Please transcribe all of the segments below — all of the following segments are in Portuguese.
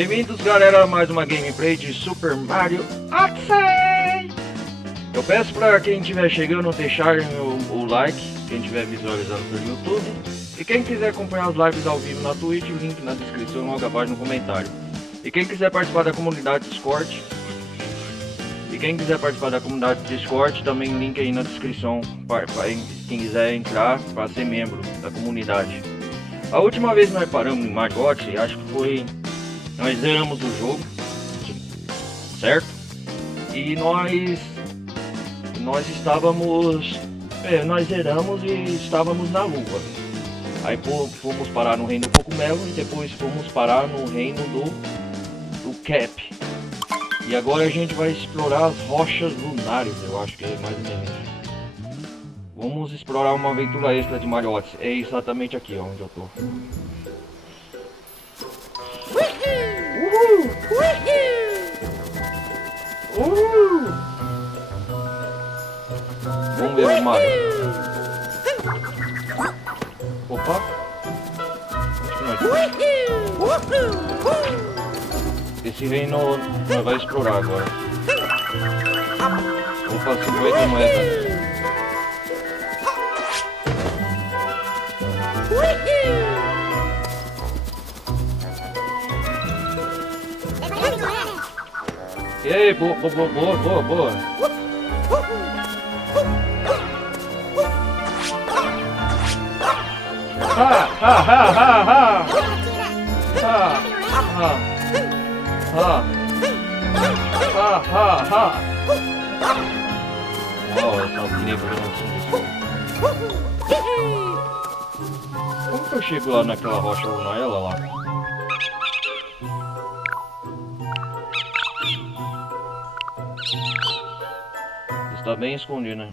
Bem-vindos, galera, a mais uma gameplay de Super Mario Odyssey. Eu peço para quem estiver chegando deixarem o like, quem estiver visualizando pelo YouTube, e quem quiser acompanhar os lives ao vivo na Twitch, o link na descrição logo abaixo no comentário. E quem quiser participar da comunidade Discord, também link aí na descrição para quem quiser entrar para ser membro da comunidade. A última vez nós paramos em Mario Odyssey, acho que foi... Nós zeramos o jogo, certo? E nós zeramos e estávamos na lua. Aí fomos parar no reino do cogumelo e depois fomos parar no reino do Cap. E agora a gente vai explorar as rochas lunares, eu acho que é mais ou menos isso. Vamos explorar uma aventura extra de Mario Odyssey. É exatamente aqui ó, onde eu tô. Vamos ver o Mario. Opa! Esse reino nós vai explorar agora. Opa, 50 moedas. E aí, boa. Uau, essa bonita como que eu chego lá naquela rocha lunar? Ela lá. Está bem escondido, né?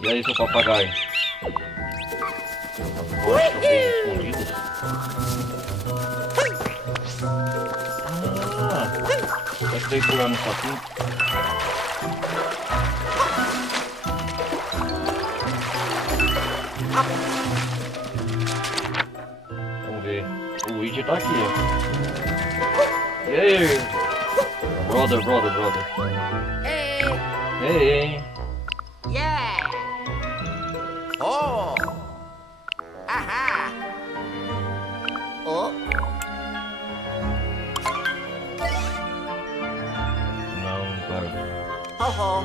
E aí, seu papagaio? As rochas estão bem escondidas. Já estou curando isso aqui. Vamos ver. O Luigi tá aqui, ó. E aí? Brother. Hey. Yeah. Oh. Aha. Oh. Não vai. Oh.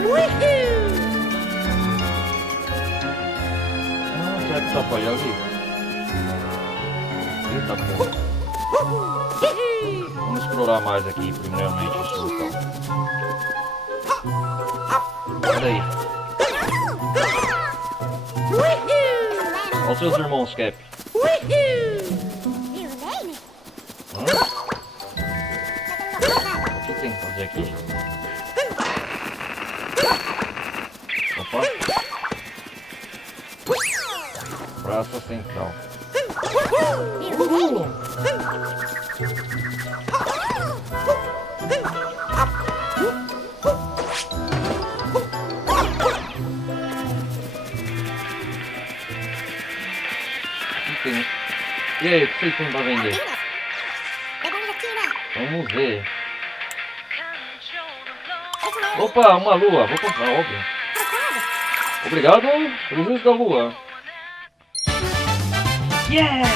Woohoo. Será que tá falhando ali? Eita porra. Vamos explorar mais aqui, primeiramente, esse local. Olha aí. Olha os seus irmãos, Cap. O que tem que fazer aqui? Opa. Praça Central. E aí, o que vocês têm pra vender? Vamos ver. Opa, uma lua. Vou comprar, óbvio. Obrigado, preciso da lua. Yeah!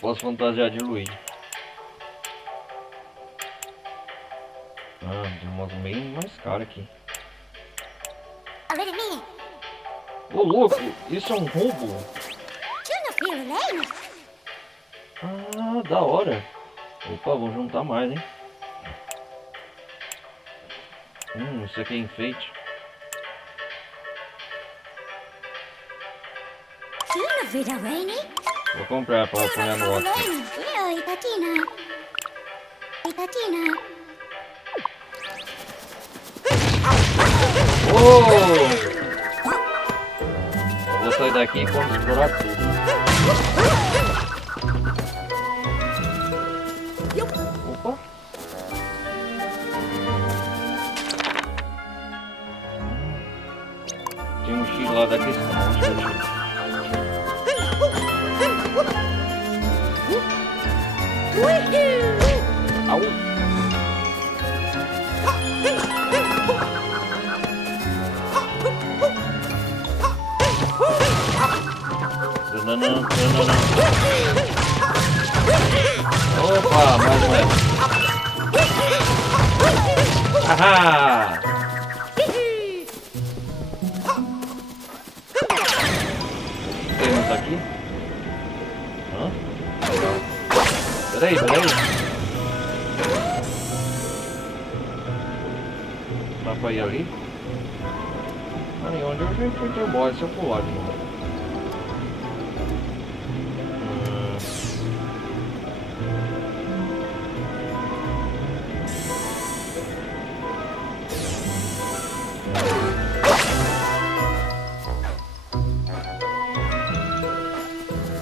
Posso fantasiar de Luigi. Tem umas bem mais caras aqui. Ô louco, isso é um roubo? Ah, da hora. Opa, vou juntar mais, hein? Isso aqui é enfeite. Vou comprar para apanhar no outro. Oh! Eu vou sair daqui e vamos explorar tudo. aquele lá da questão. Au! Opa, mais um leve. Ahá! Temos aqui. Hã? Peraí. Dá pra ir ali? Ali onde eu já enfrentei o boss, se eu pular de novo.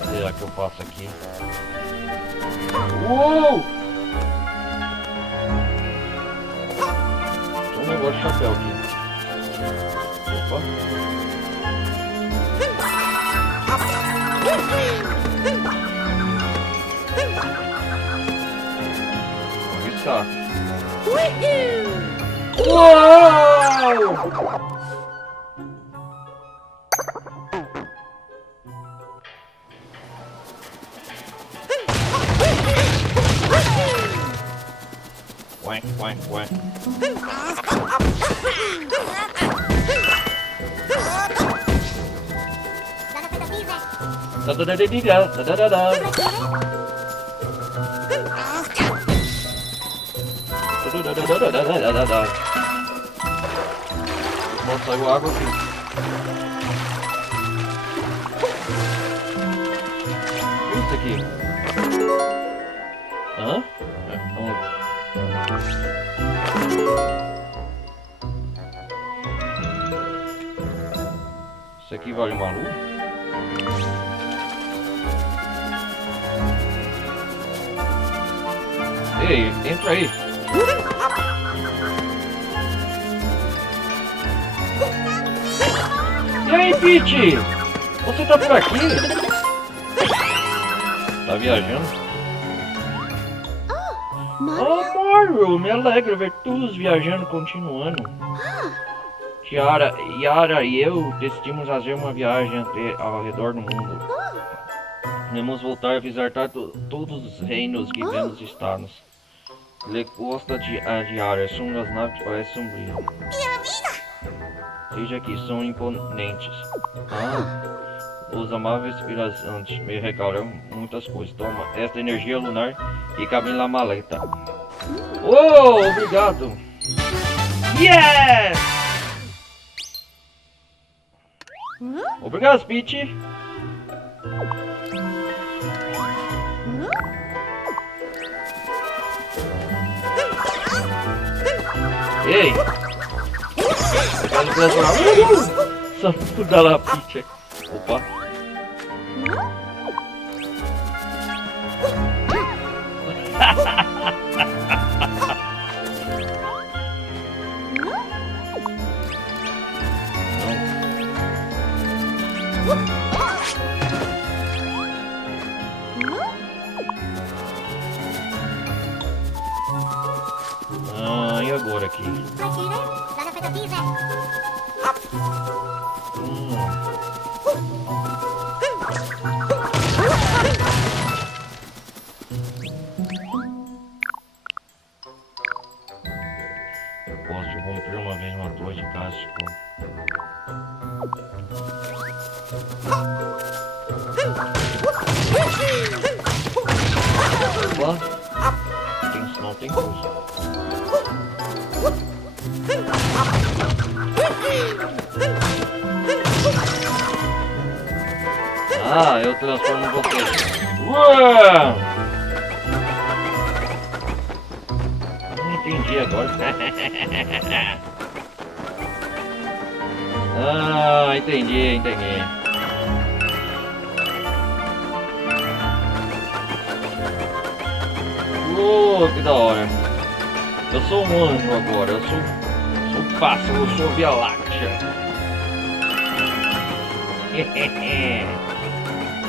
Será que eu faço aqui? Uou! Tem um negócio de chapéu aqui. Opa! Vou arriscar. Uou! Ué. Nossa, saiu água aqui. O que é isso aqui? Hã? Isso aqui vale uma luz? Ei, entra aí. E aí, Peach? Você tá por aqui? Tá viajando? Oh, Mario, me alegra ver todos viajando, continuando. Yara e eu decidimos fazer uma viagem ao redor do mundo. Vamos voltar a visitar todos os reinos que vemos estados. Ele gosta de Yara, são das naves que parecem sombrias. Veja que são imponentes. Os amáveis viajantes me regalam muitas coisas. Toma esta energia lunar que cabe na maleta. Oh, obrigado! Yes! Obrigado, Peach! Ei! Eu quero transformar. Só mudar lá, Peach. Opa! E agora aqui? Eu posso romper uma vez uma torre de casco. Opa! Não tem coisa. Eu transformo você. Uau! Não entendi agora. Entendi. Que da hora. Eu sou um anjo agora. Eu sou pássaro, eu sou Via Láctea.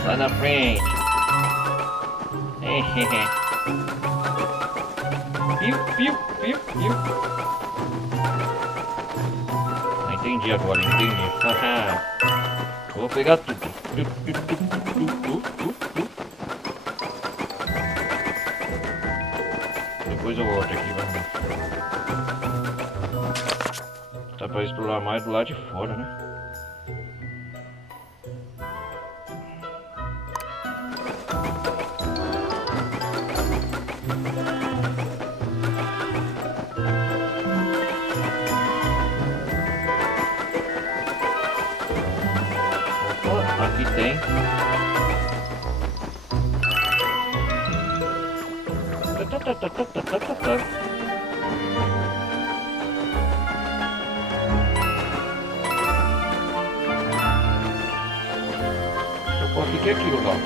Sai na frente. Piu, piu, piu, piu. Entendi agora, entendi. Vou pegar tudo. Depois eu volto aqui, vamos. Dá pra explorar mais do lado de fora, né? Opa, aqui tem. Opa, o que é aquilo, Gal?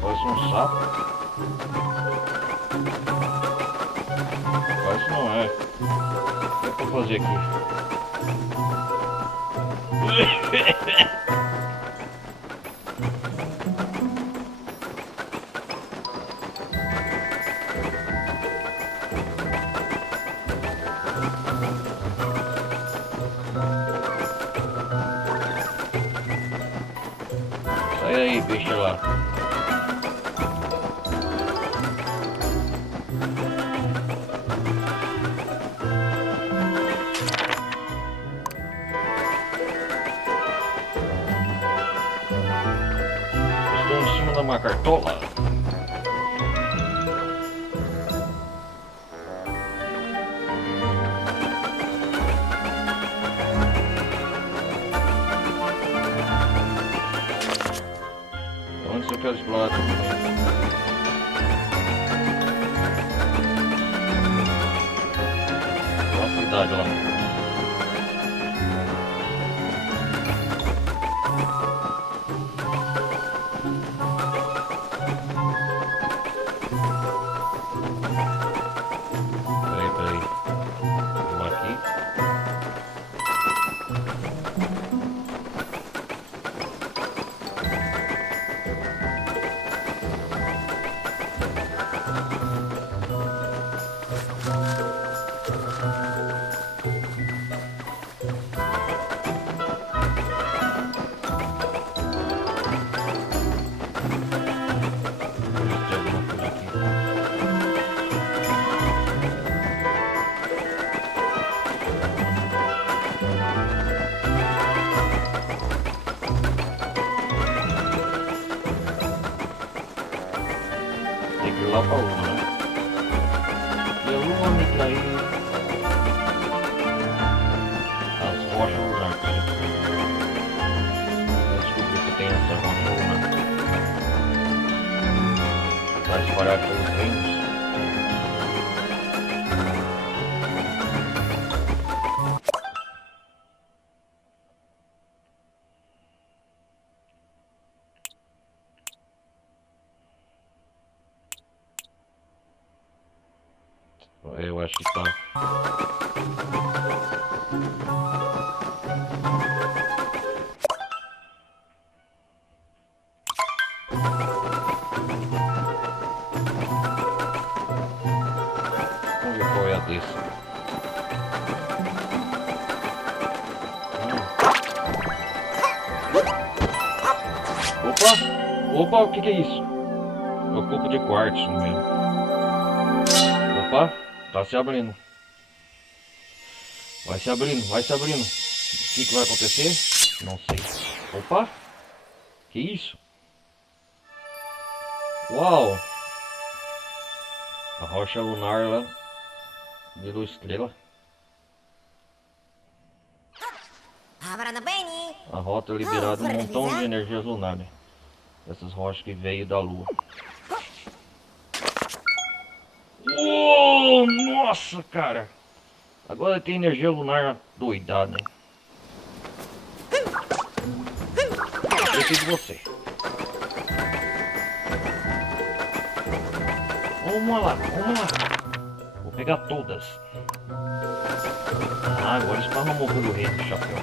Parece um sapo. Parece não é. O que eu vou fazer aqui? Sai aí, peixe lá. Estou em cima da uma cartola. Onde você quer explorar também? Olha a cidade lá. Peraí. Vamos aqui. Tem alguma coisa aqui. Tem que ir lá pra lua, né? E a lua me traiu. As rochas lunares. Eu descobri que tem essa rocha lunar. Vai espalhar pelos reinos. Eu acho que tá. Vamos ver qual é a desse. Opa, o que é isso? É o copo de quartzo mesmo. Opa, tá se abrindo. Vai se abrindo. O que vai acontecer? Não sei. Opa, que isso? Uau! A rocha lunar lá virou estrela. A rota liberada um montão de energias lunares. Essas rochas que veio da lua. Uou, nossa, cara! Agora tem energia lunar doidada, hein? Preciso de você. Vamos lá, vamos lá. Vou pegar todas. Ah, agora esparramou pelo reino do chapéu.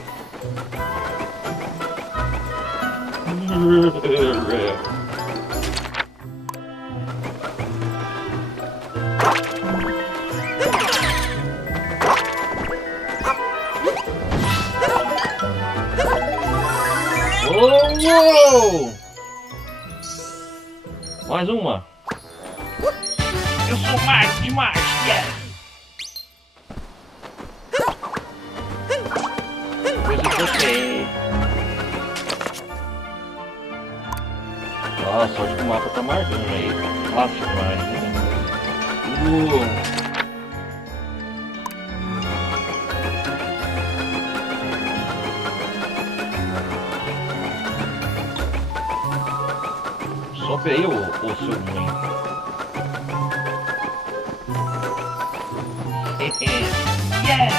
Uou! Mais uma. Eu sou mágico demais, yes! Depois eu gostei. Ah, sorte que o mapa tá marcando aí. Fácil demais, né? Sobe aí, ô seu ruim. Yes!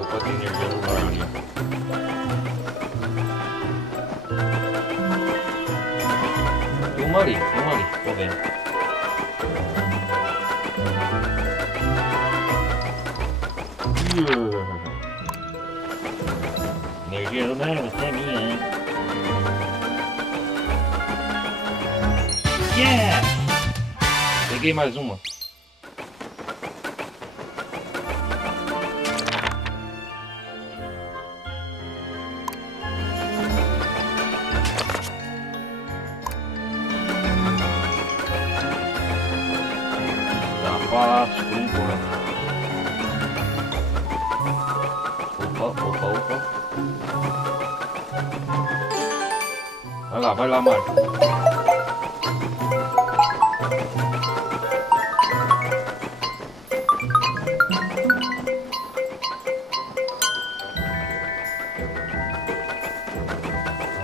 Opa, tem energia no ar ali. Tem uma ali, tô vendo. Energia no ar, você é minha, hein? Yes! Peguei mais uma. Fácil por enquanto. Opa. Vai lá, Marco.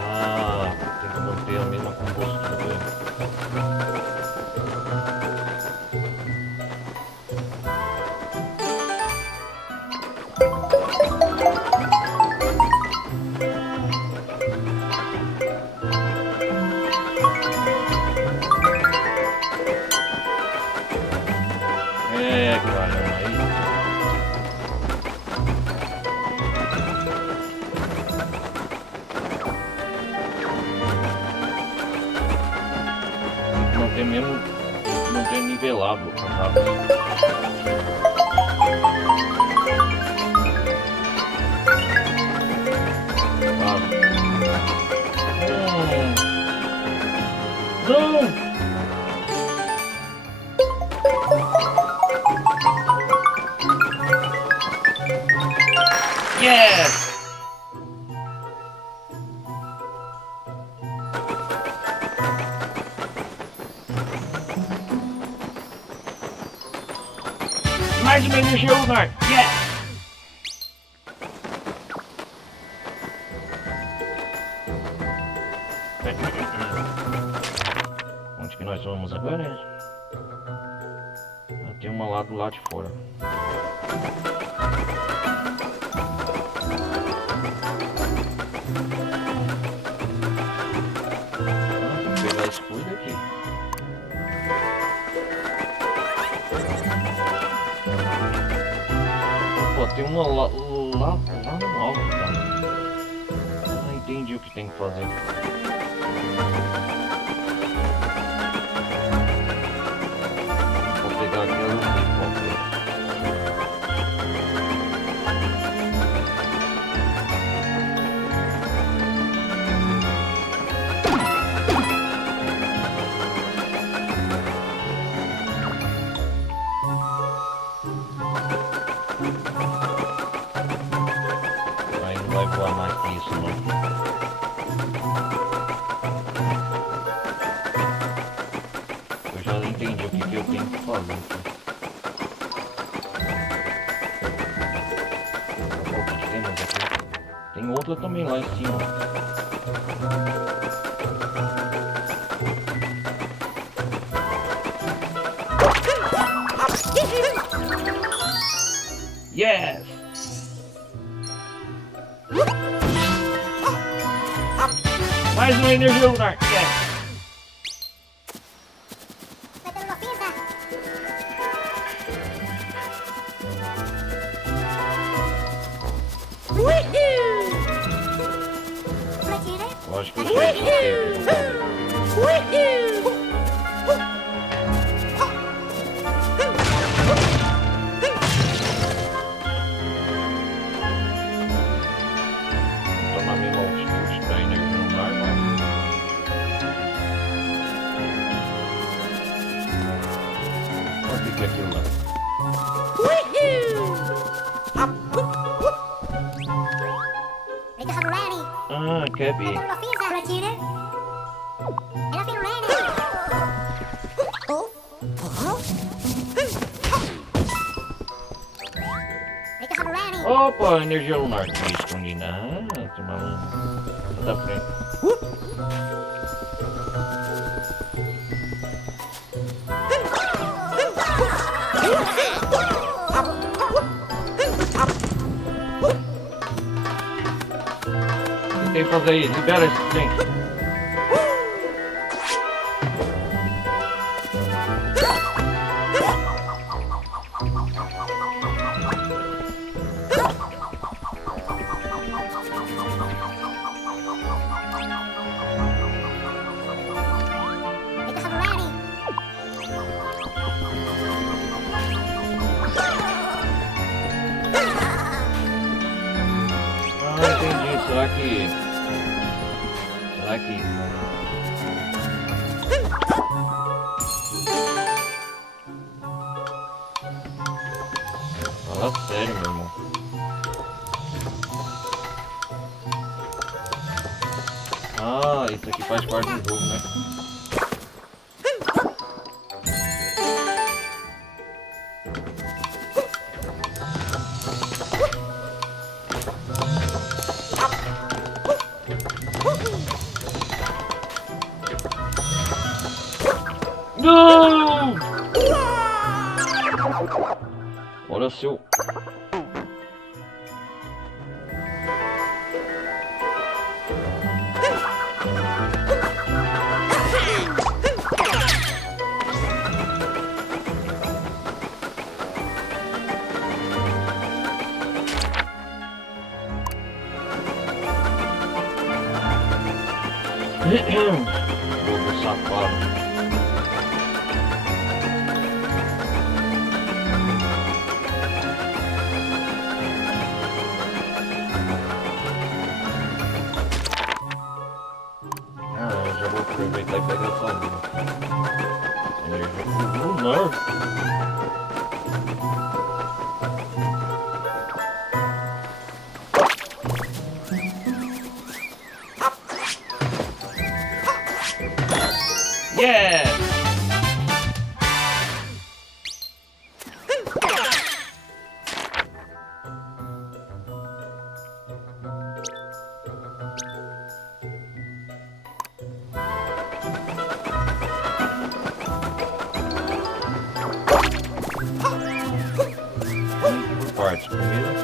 Ah, tem que manter a mesma compostura. Caramba, aí. Manter mesmo, manter nivelado a rádio. Não! Yes! Mais uma energia lunar! Yes! Onde que nós vamos agora? Tem uma lá do lado de fora. Vou pegar esse coisa aqui. Pô, tem uma lá no alto, cara. Não entendi o que tem que fazer. Vou pegar aquela. Vai voar mais que isso, não. Eu já entendi o que eu tenho que fazer aqui. Tem outra também lá em cima. Yes! Mais uma energia lunar. Yes! Lógico que eu sei. Tomar minha altitude da energia lunar, mas... Olha o que é aquilo lá. Ah, Cappy. Opa, energia lunar que escondida. Ah, tô maluco. Tá da frente. O que tem que fazer aí? Libera esse trem. Ah, entendi. Será que... Fala sério, meu irmão. Ah, isso aqui faz parte do jogo, né? Não! Olha seu... Bobo safado. Já vou aproveitar e pegar essa energia lunar. Yeah! Partes primeiro.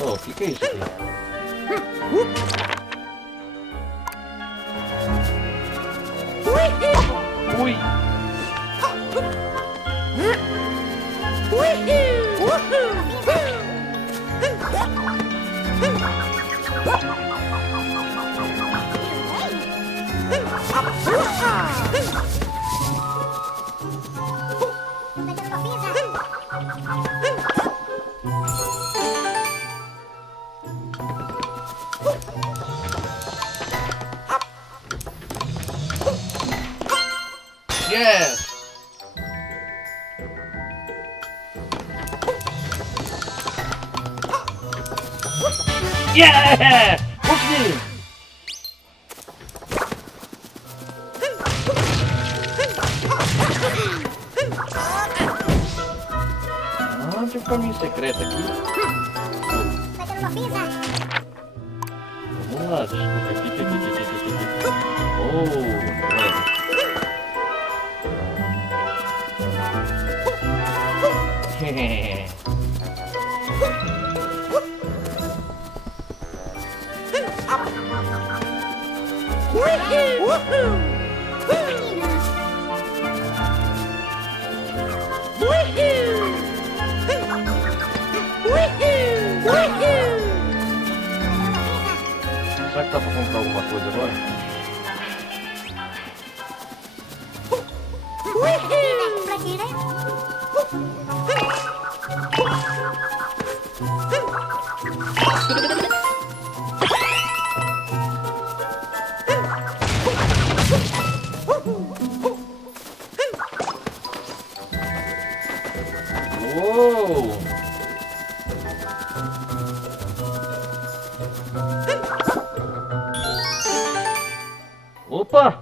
Oh, o que é isso aqui? Ui! Yes! Yeah! Consegui! caminho secreto aqui. Vai ter uma pizza? Vamos lá, deixa eu ver aqui. Oh, droga. Será que dá pra comprar alguma coisa agora? Uou! Opa!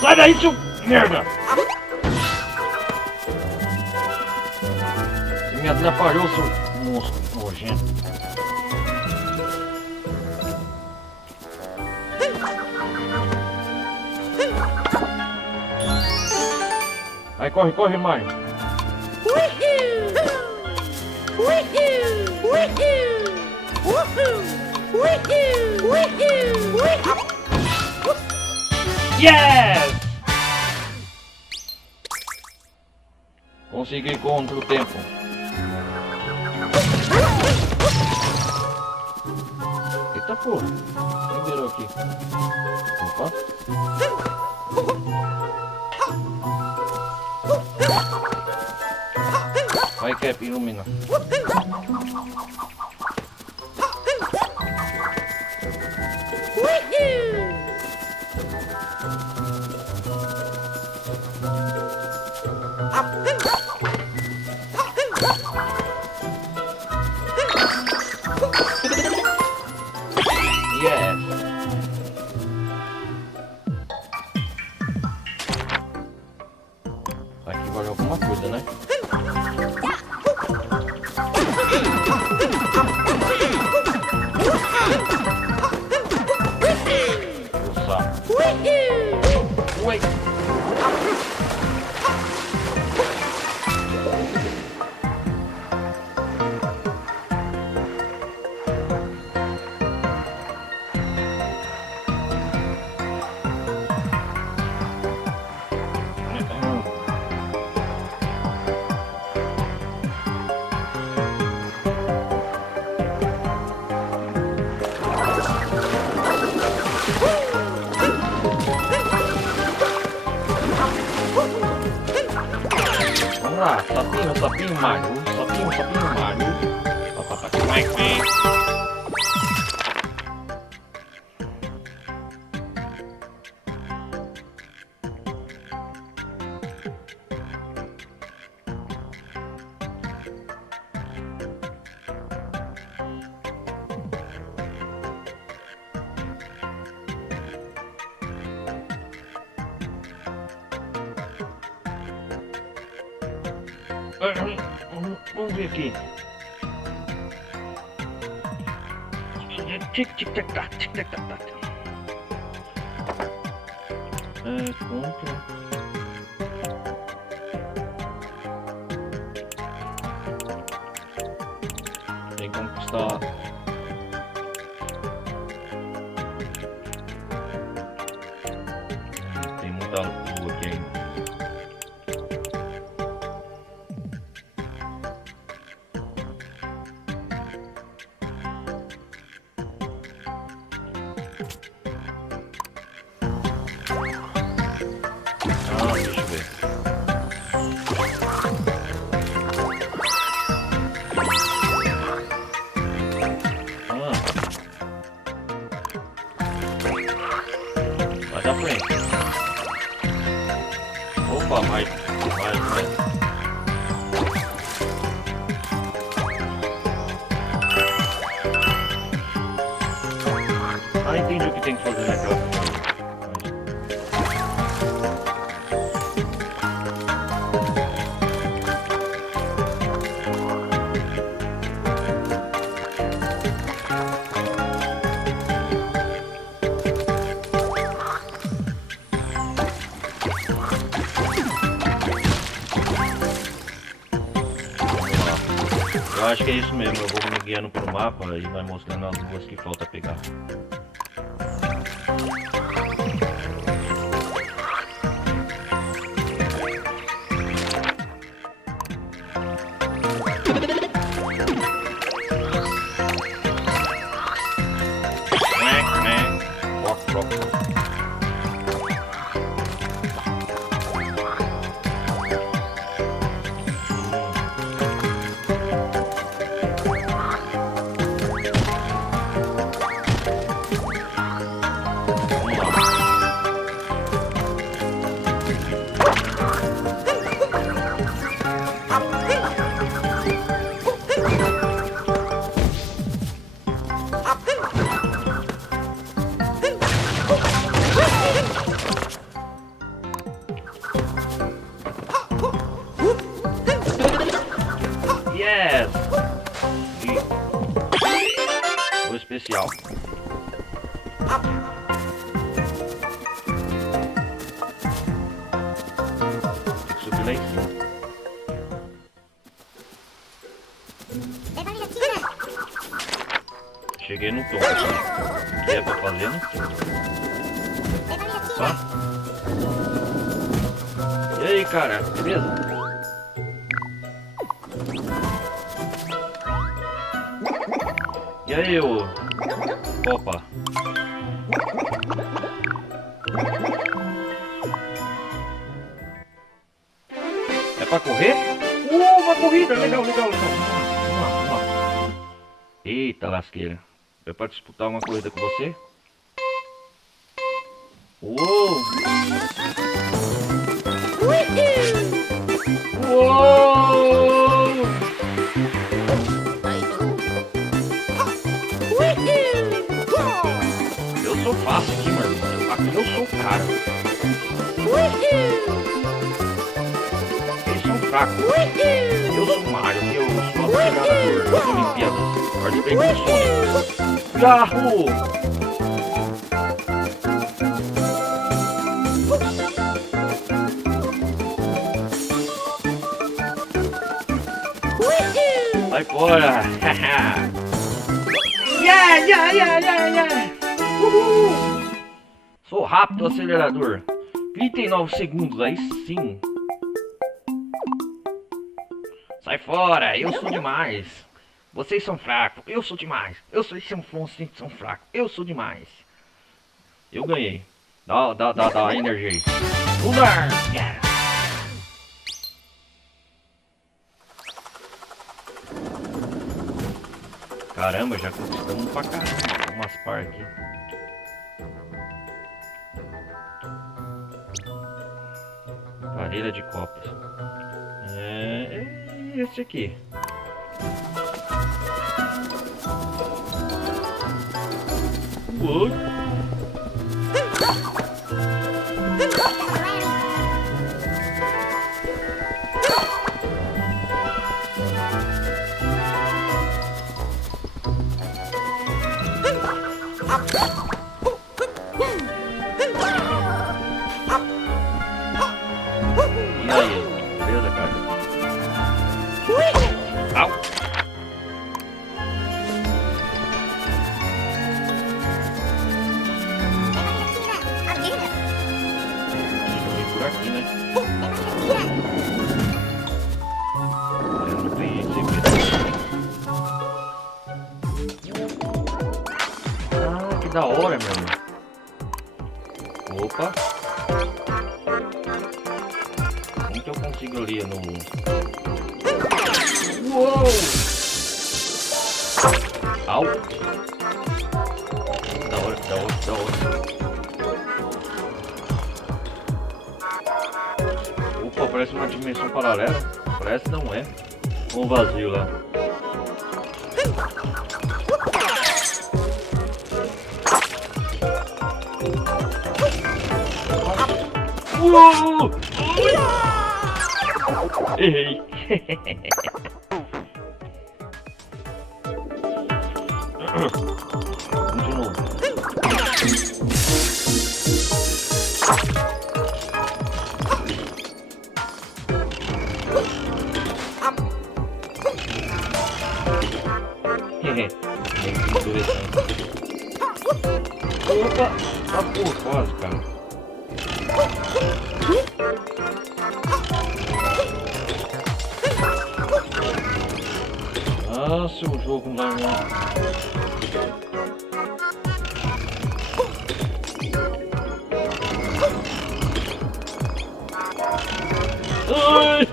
Sai daí, seu merda! Você me atrapalhou, seu monstro nojento. Aí, corre, corre, Mario. Yes! Consegui contra o tempo. Eita porra. Quem virou aqui? Opa. Vai, Cap, ilumina. Yes. Aqui vale alguma coisa, né? Ué. Vamos lá, sapinho, Mario. Sapinho, Mario. Vamos ver aqui. Tic-tac-tac. Compra. Tem que conquistar. Tem muita lua aqui ainda. Deixa eu ver. Vai da frente. Opa, mais. Ah, entendi o que tem que Eu acho que é isso mesmo, eu vou me guiando pelo mapa e vai mostrando as ruas que falta pegar. Yes! O especial. Tem que subir lá em cima. Leva a tira. Cheguei no topo. O que é pra fazer? Não sei. Leva a tira. Tá? E aí, cara? Beleza? E aí, ô? Opa! É pra correr? Uma corrida! Legal, legal, legal! Vamos lá, vamos lá! Eita lasqueira! É pra disputar uma corrida com você? Uou! Uou! Eu sou fácil aqui, meu irmão. Aqui eu sou o cara. Eles são fracos. Eu sou o Mario. Eu sou a treinador das Olimpíadas. Participei do Sonic. Yahoo! Sai fora! Yeah, yeah, yeah, yeah, yeah! Uhul! Sou rápido, acelerador. 39 segundos, aí sim. Sai fora, eu sou demais. Vocês são fracos, eu sou demais. Vocês são fracos, eu sou demais. Eu ganhei. Dá energia aí. Lunar! Yeah. Caramba, já conquistamos pra caramba umas partes aqui. Parelha de copos. É esse aqui. Uou. E aí, beleza, cara? Au! Por aqui, né? Eu não ganhei que da hora, meu irmão. Opa! Como que eu consigo ali no... Uou! Au! Da hora, da hora, da hora. Opa, parece uma dimensão paralela. Parece não é. Um vazio lá. Uou! Errei. Vamos de novo. Pô, quase, cara. Nossa, o jogo não vai mesmo. Ai!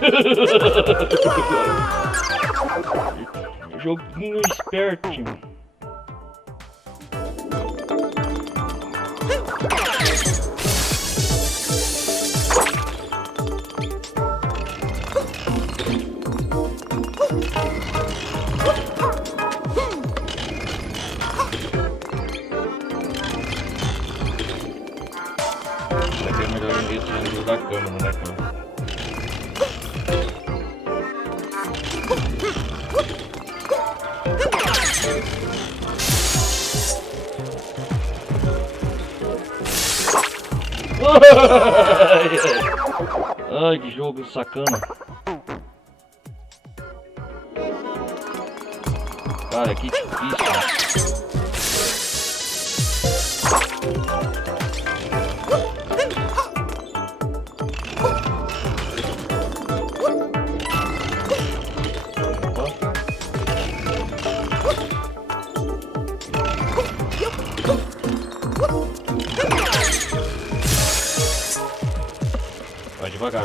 Joguinho esperto, time. Isso aqui é melhor investir da câmera, né, cara? Ai, que jogo sacana. Cara, que difícil, cara.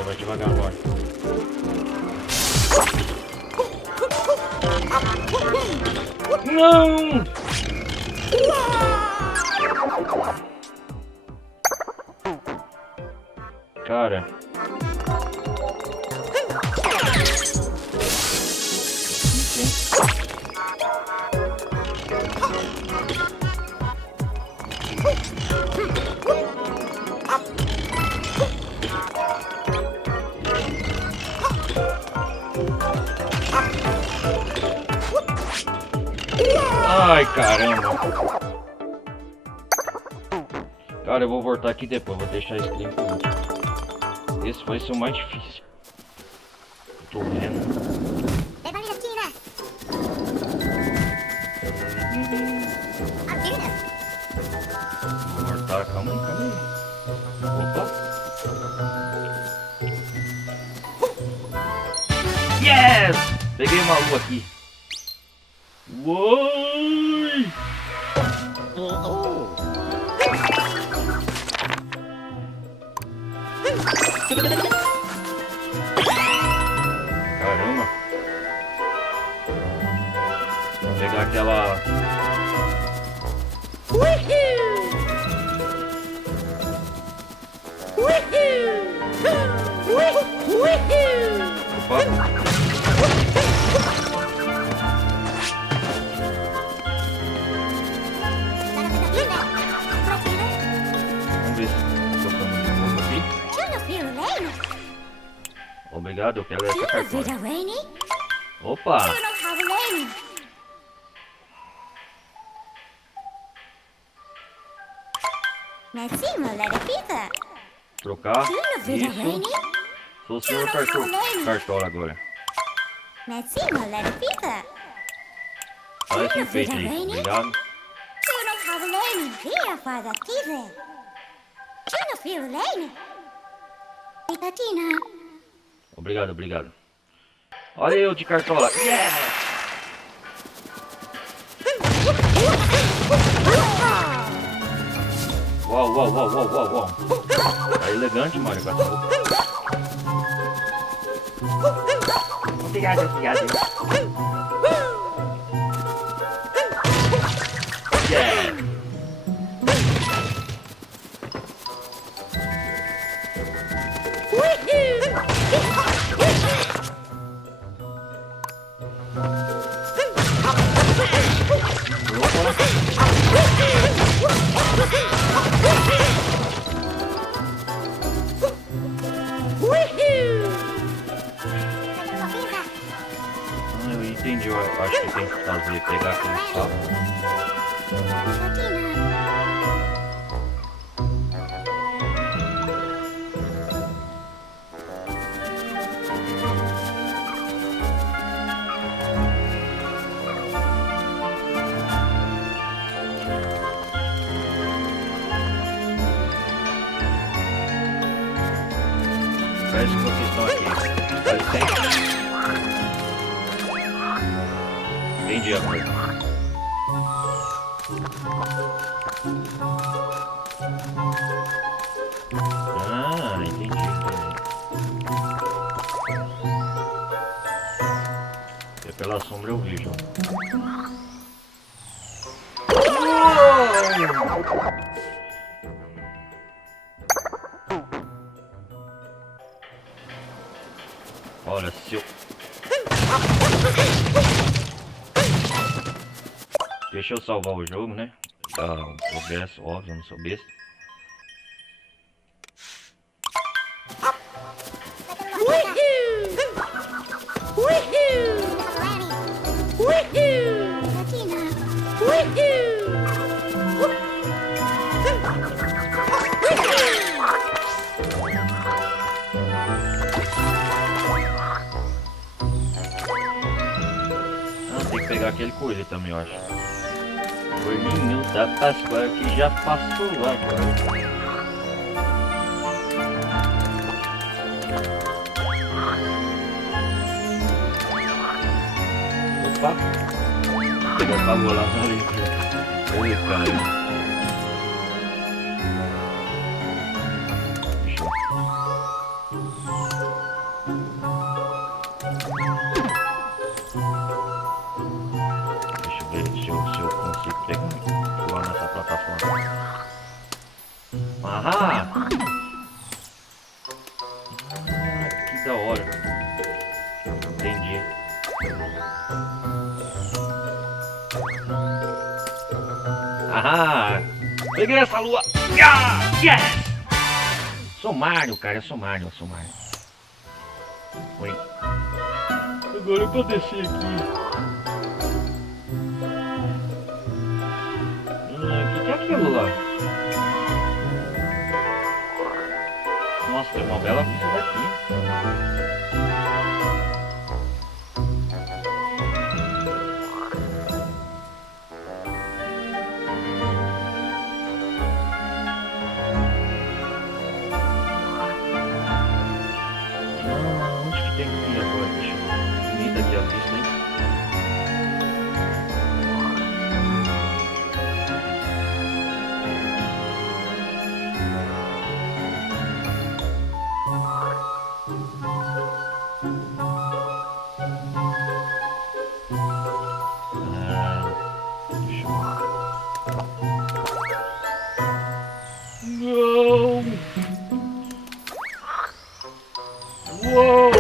Vai devagar, amor. Não! Cara. Ai, caramba. Cara, eu vou voltar aqui depois, vou deixar esse clipe por último. Esse vai ser o mais difícil. Tô vendo. Vou voltar, calma aí, calma aí. Opa. Yes! Peguei uma lua aqui. Uou! Caramba! Vou pegar aquela... Opa! Obrigado, eu quero essa cartona. Opa! Trocar. Isso. Sou o senhor Cartola agora. Olha esse enfeite aí. Obrigado. Obrigado, obrigado. Olha eu de Cartola. Yeah! Uau, uau, uau, uau, uau, uau. Tá elegante, Mario. Obrigado, obrigado. Yeah! Eu entendi, eu acho que tem que fazer, pegar aquele sapo. Parece que vocês estão aqui. Dá licença. Entendi agora. Ah, entendi. E pela sombra eu vi, João. Olha, se eu... Deixa eu salvar o jogo, né? Dar um progresso, óbvio, eu não sou besta. Tem que pegar aquele coelho também, eu acho. Coelhinho da Páscoa que já passou agora. Opa! Ele apagou lá na linha. Oi, cara. Deixa eu ver se eu consigo pegar pular nessa plataforma. Aham! Que da hora. Entendi. Aham! Peguei essa lua! Yes! Sou Mario, cara, eu sou Mario. Oi. Agora pra descer aqui. O que é aquilo lá? Nossa, tem uma bela vista daqui. Onde que tem que ir agora? Deixa eu ver. Bonita aqui a vista, hein? Deixa eu... Não! Uou!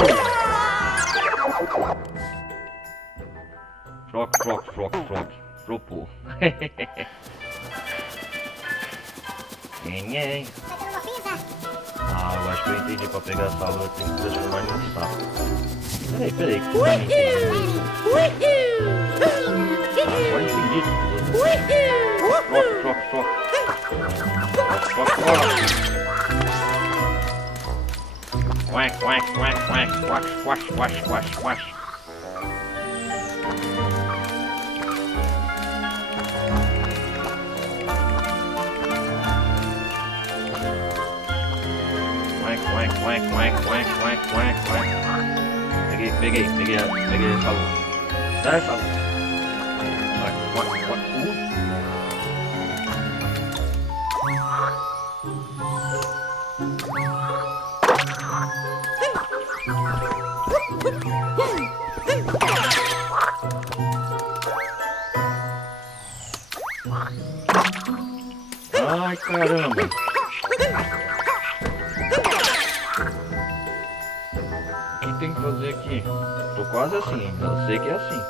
Frog. Propô. Nhen. Ah, eu acho que eu entendi. Pra pegar essa lua tem que transformar em um sapo. Peraí. Agora entendi tudo. Frog. Quack. Peguei essa lua. Dá essa lua. Quack. Ai, caramba. O que tem que fazer aqui? Tô quase assim, eu sei que é assim.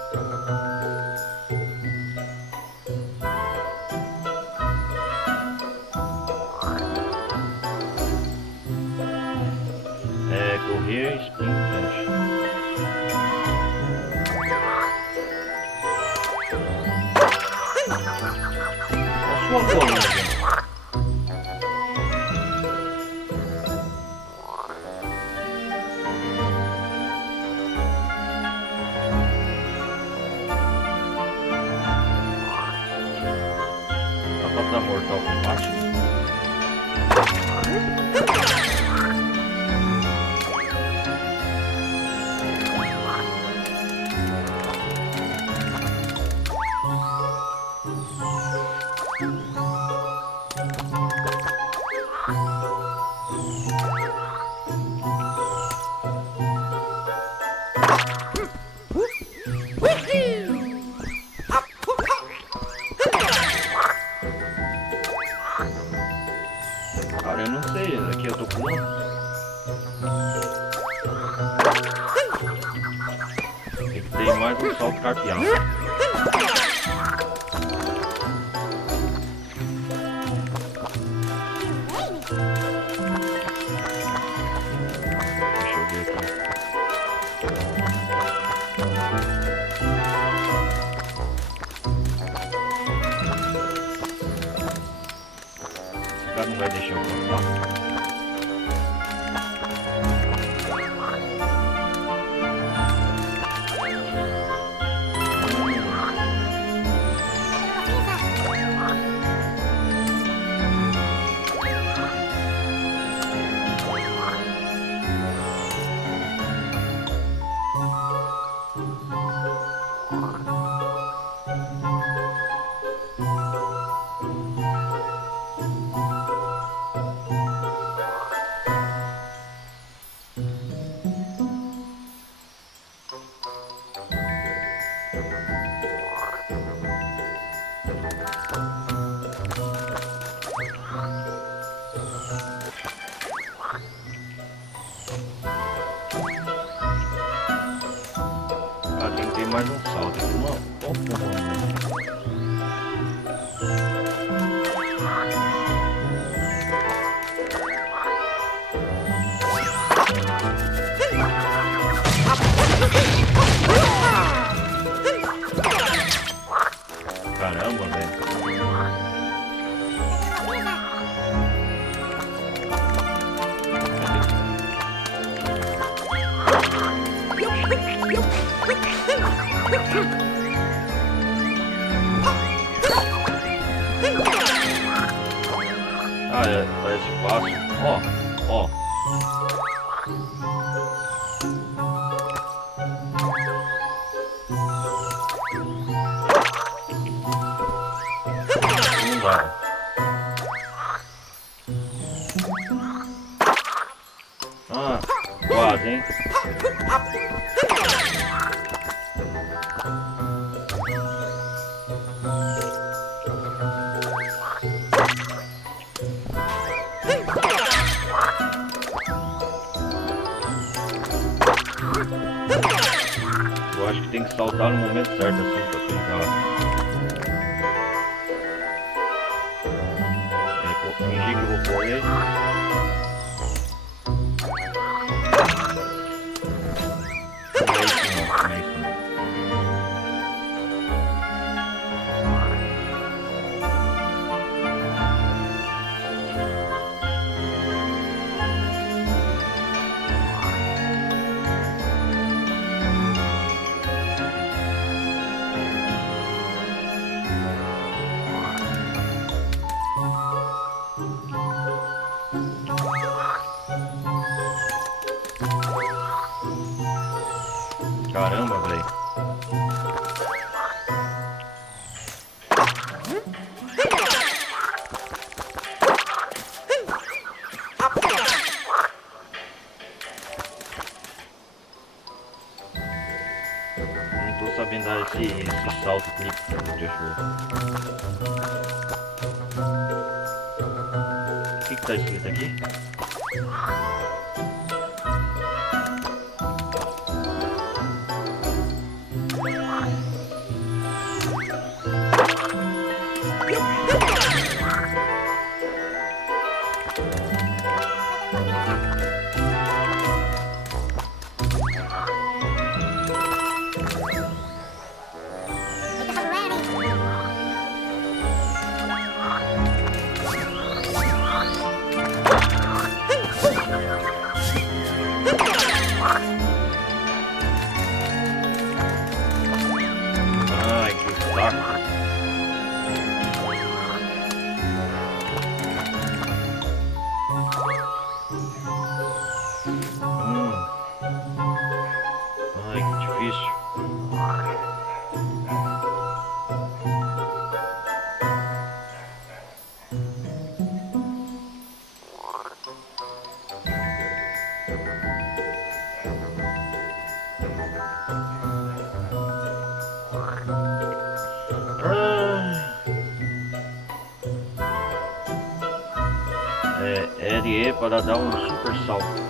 Correr, sprint dash. Olha sua bola, gente. Dá pra dar Mortal Kombat? Cara, eu não sei, aqui eu tô pulando. Tem que ter mais um salto carpiano. Deixa eu ver aqui. Esse cara não vai deixar eu passar. Tem que ter mais um salto aqui. Caramba, velho. Ah, é, parece fácil. Ó. Não vai. Ah, quase, hein? Eu acho que tem que saltar no momento certo assim pra pegar. Vou fingir que eu vou correr. Não é isso não, não é isso não. Caramba, velho. Não tô sabendo dar esse salto aqui. Deixa eu ver. O que tá escrito aqui? Ai, que saco. LE para dar um super salto.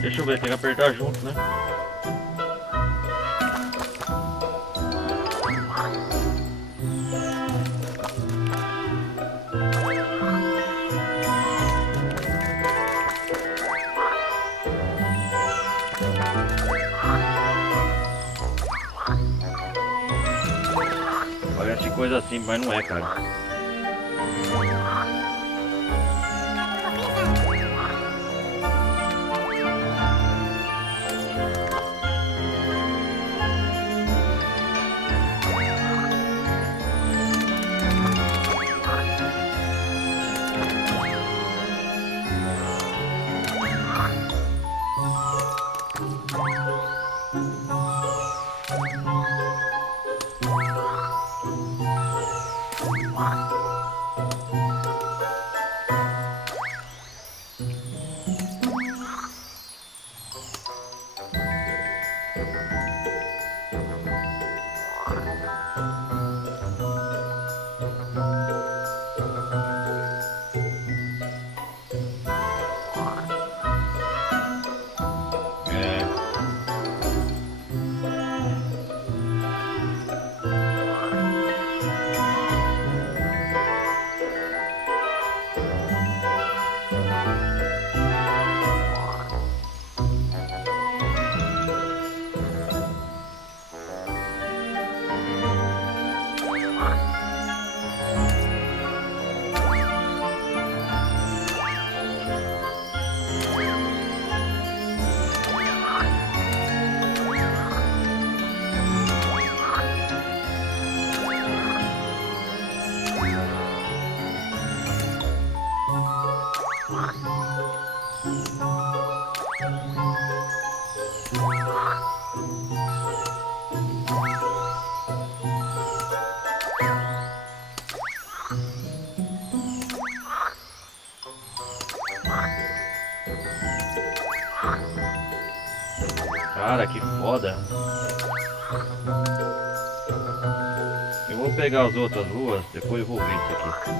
Deixa eu ver, tem que apertar junto, né? Parece coisa assim, mas não é, cara. Cara, que foda. Eu vou pegar as outras ruas, depois eu vou ver isso aqui.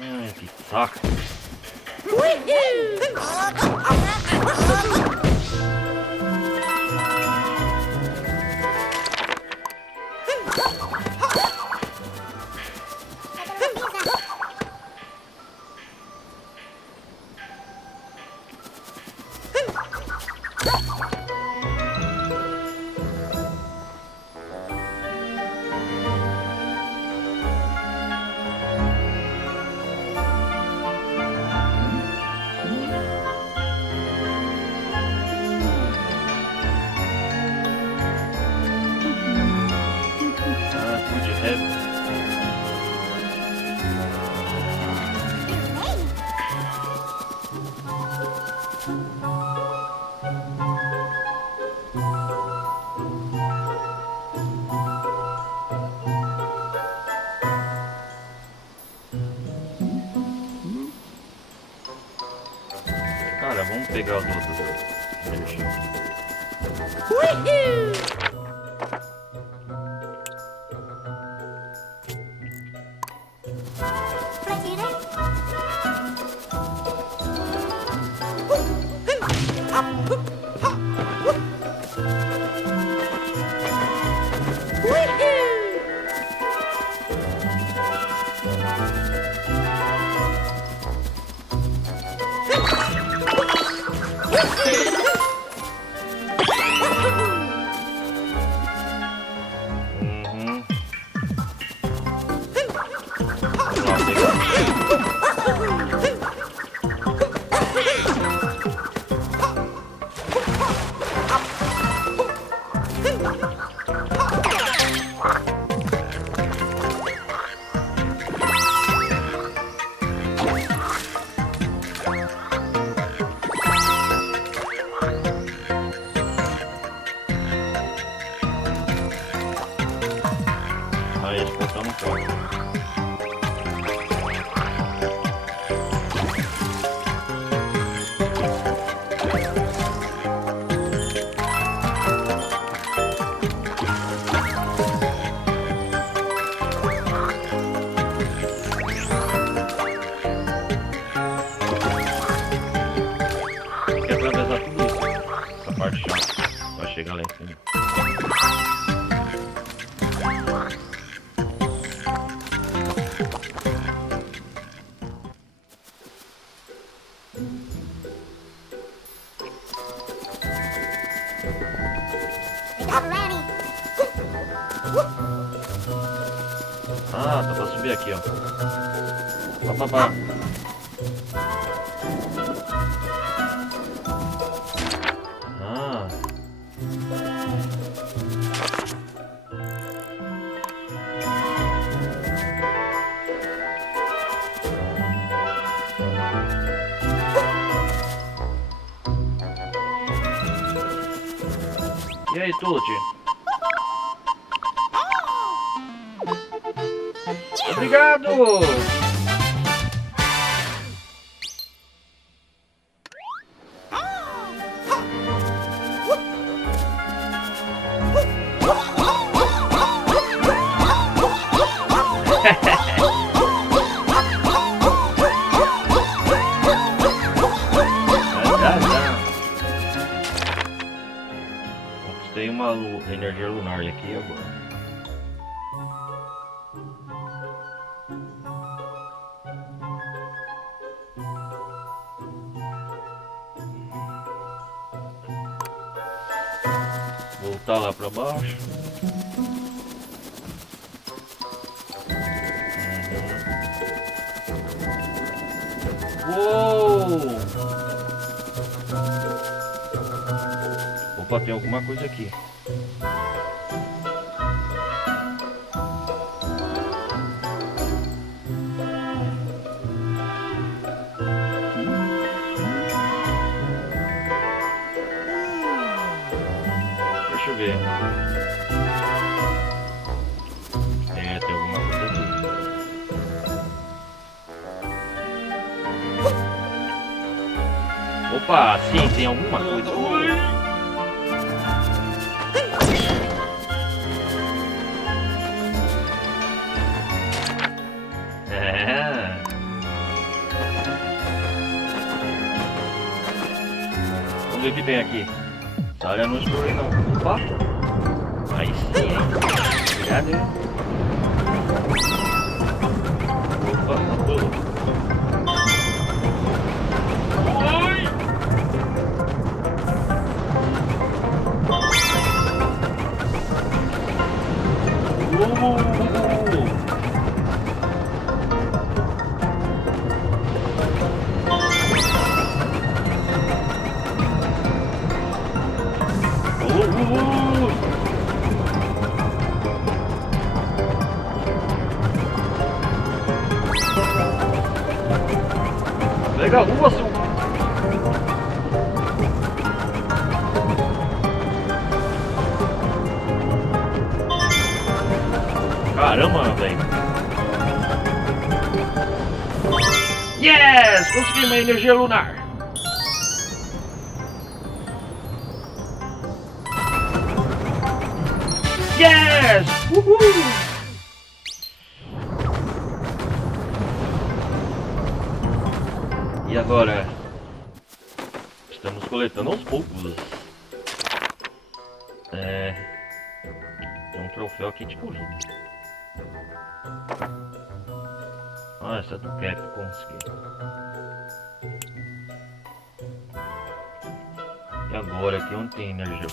Ai, que saco. Cara, vamos pegar os outros. Uhum. Vamos lá, pegar. Aí esse botão não pode. Tem que atravessar tudo isso. Essa parte chata. Vai chegar lá em cima. Obrigado, Lenny. Ah, tá pra subir aqui, ó. Pá, pá, pá. Ah. E aí, Toad? Obrigado! Conquistei uma energia lunar aqui agora. Voltar lá pra baixo. Uou! Opa, tem alguma coisa aqui. Deixa eu ver. É, tem alguma coisa aqui. Opa, sim, tem alguma coisa. Ui! É. Vamos ver o que tem aqui. Essa área eu não explorei não. Opa! Aí sim, hein? Obrigado, hein? Opa, matou. Oi! Legal, azul. Caramba, velho. Yes! Consegui uma energia lunar. Yes! Uhul! E agora? Estamos coletando aos poucos. Tem um troféu aqui de corrida. Ah, essa é do Cap, consegui. E agora aqui onde tem energia?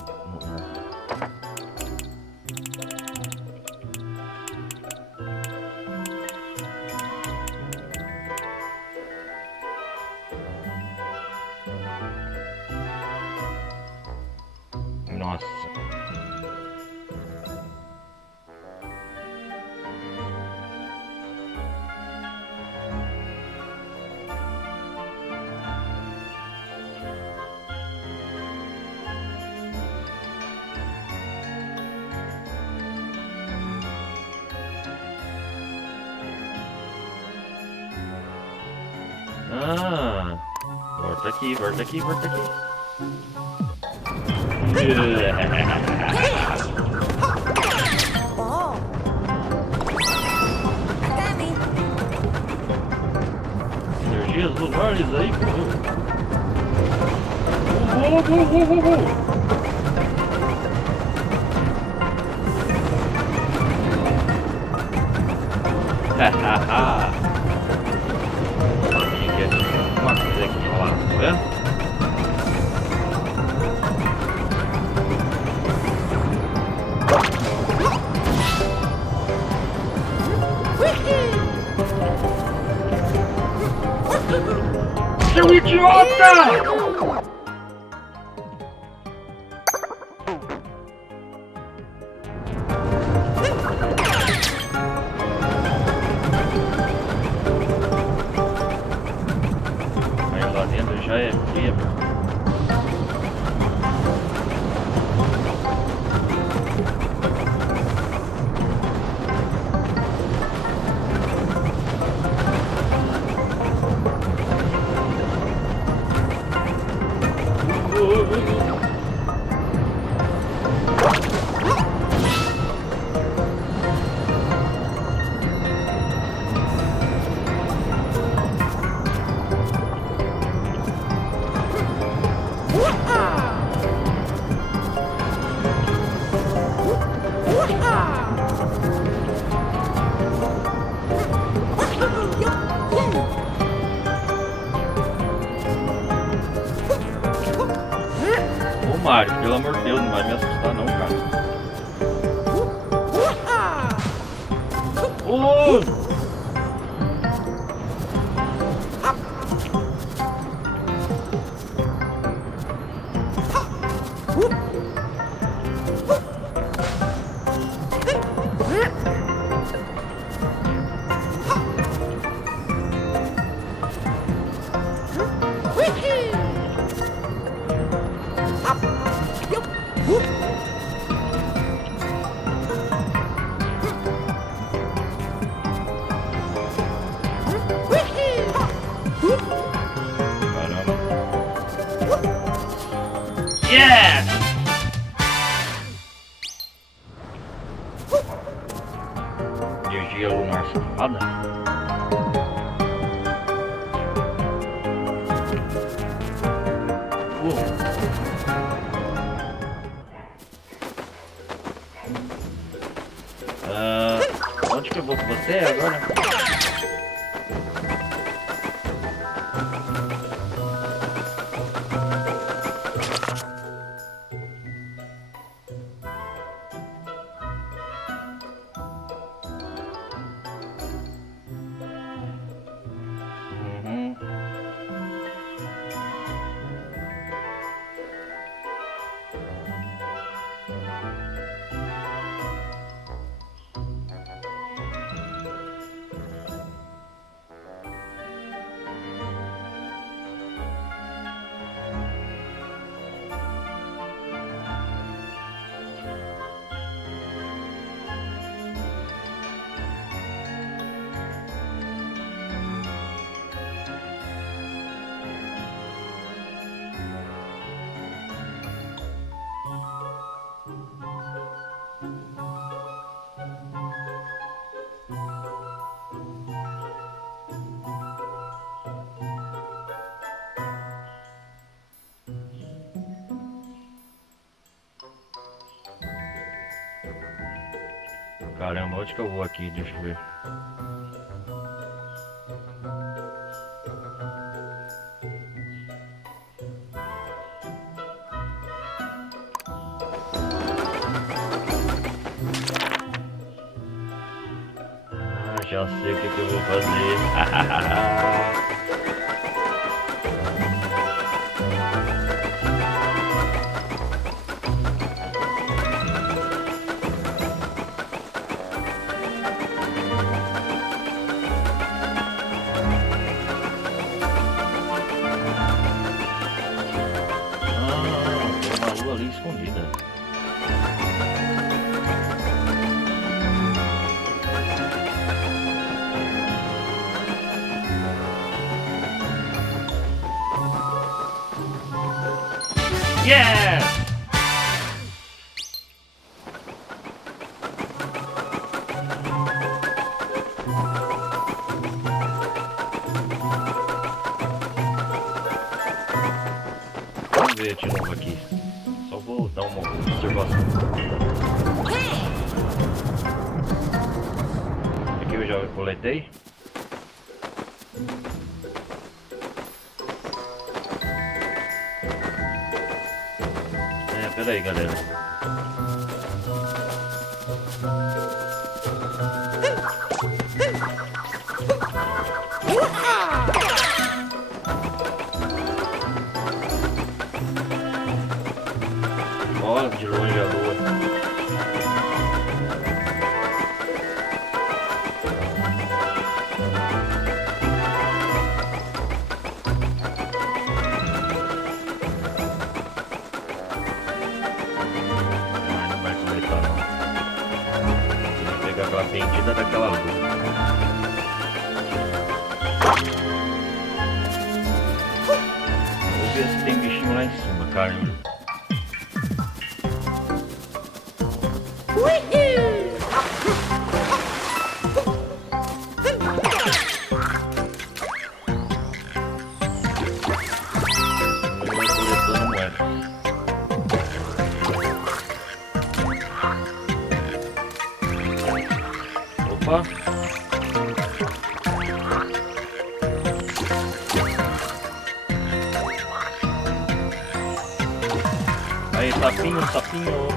Ah, volta aqui, volta aqui, volta aqui. Oh. Got me. Energias lunares aí, pô. Vou. Hahaha. Tinha que adicionar uma coisa aqui lá, tá vendo? Seu idiota! Aí lá dentro já é fria. Ô Mario, pelo amor de Deus, não vai me assustar não, cara. Ô! Caramba. Yes! Energia lunar safada. Onde que eu vou com você agora? Uhum. Caramba, onde que eu vou aqui? Deixa eu ver. Ah, já sei o que que eu vou fazer. Tem uma lua ali escondida. Yes! Vamos ver de novo aqui. Só vou dar uma observação. Aqui eu já coletei. Pera aí, galera. Ó, de longe a lua. Aquela pendida daquela luz. Vou ver se tem bichinho lá em cima, cara. Vou coletando moeda. Opa! Aí, sapinho, sapinho.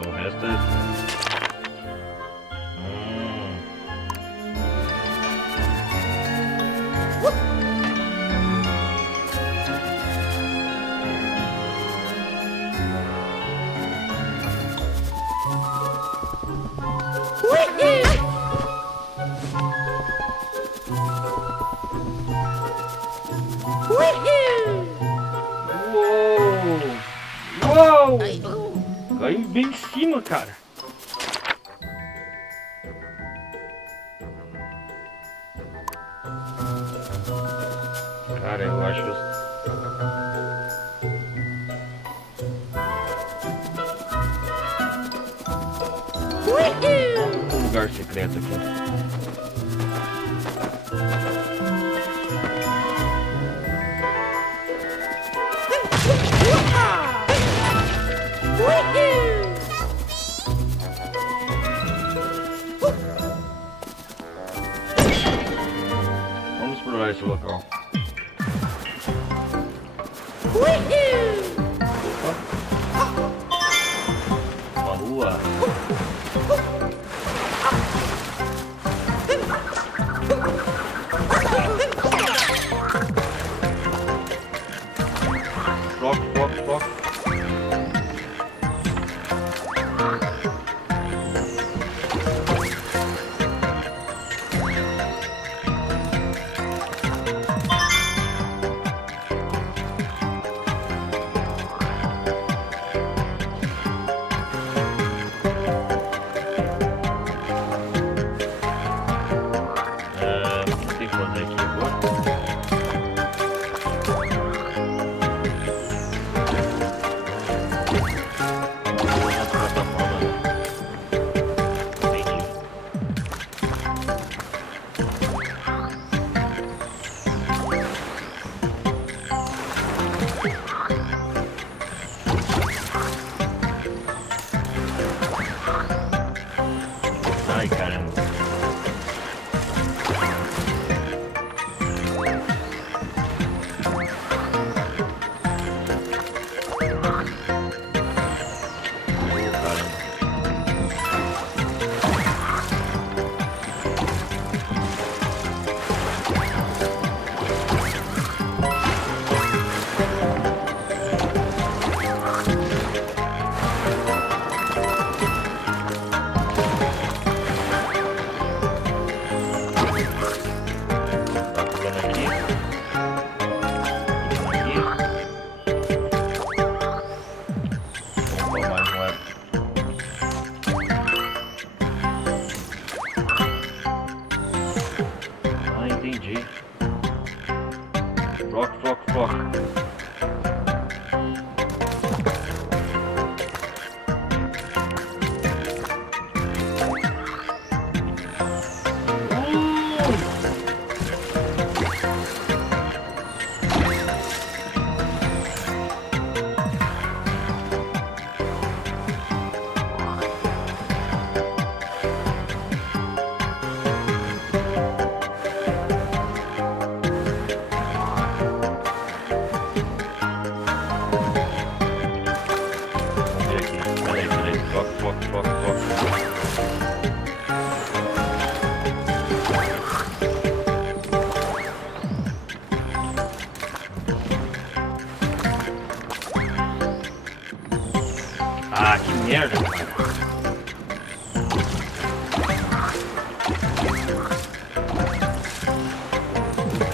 O resto é... Uou! Caiu bem em cima, cara. Cara, eu acho... Vamos num lugar secreto aqui. Vamos explorar esse local. Uma lua. Foco.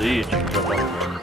sei, tinha que jogar fora.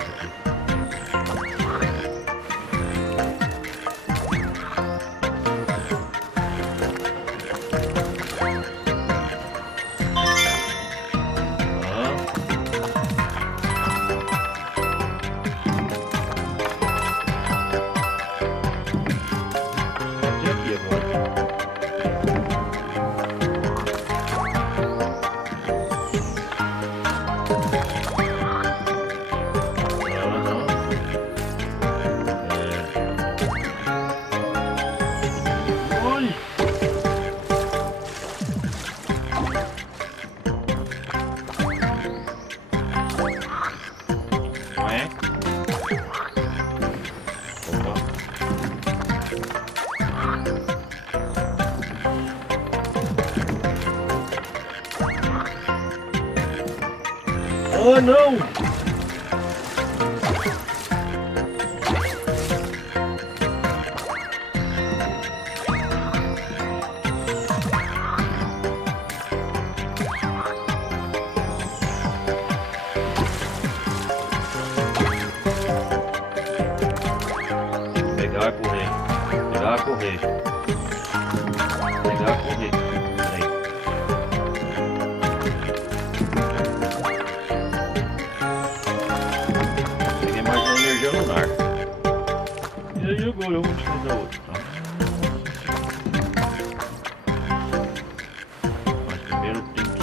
Oh não! Pegar, correr. Pegar, correr. Pegar, correr. Peraí. Peguei mais uma energia lunar. E aí agora eu vou te fazer outra, tá? Mas primeiro tem que...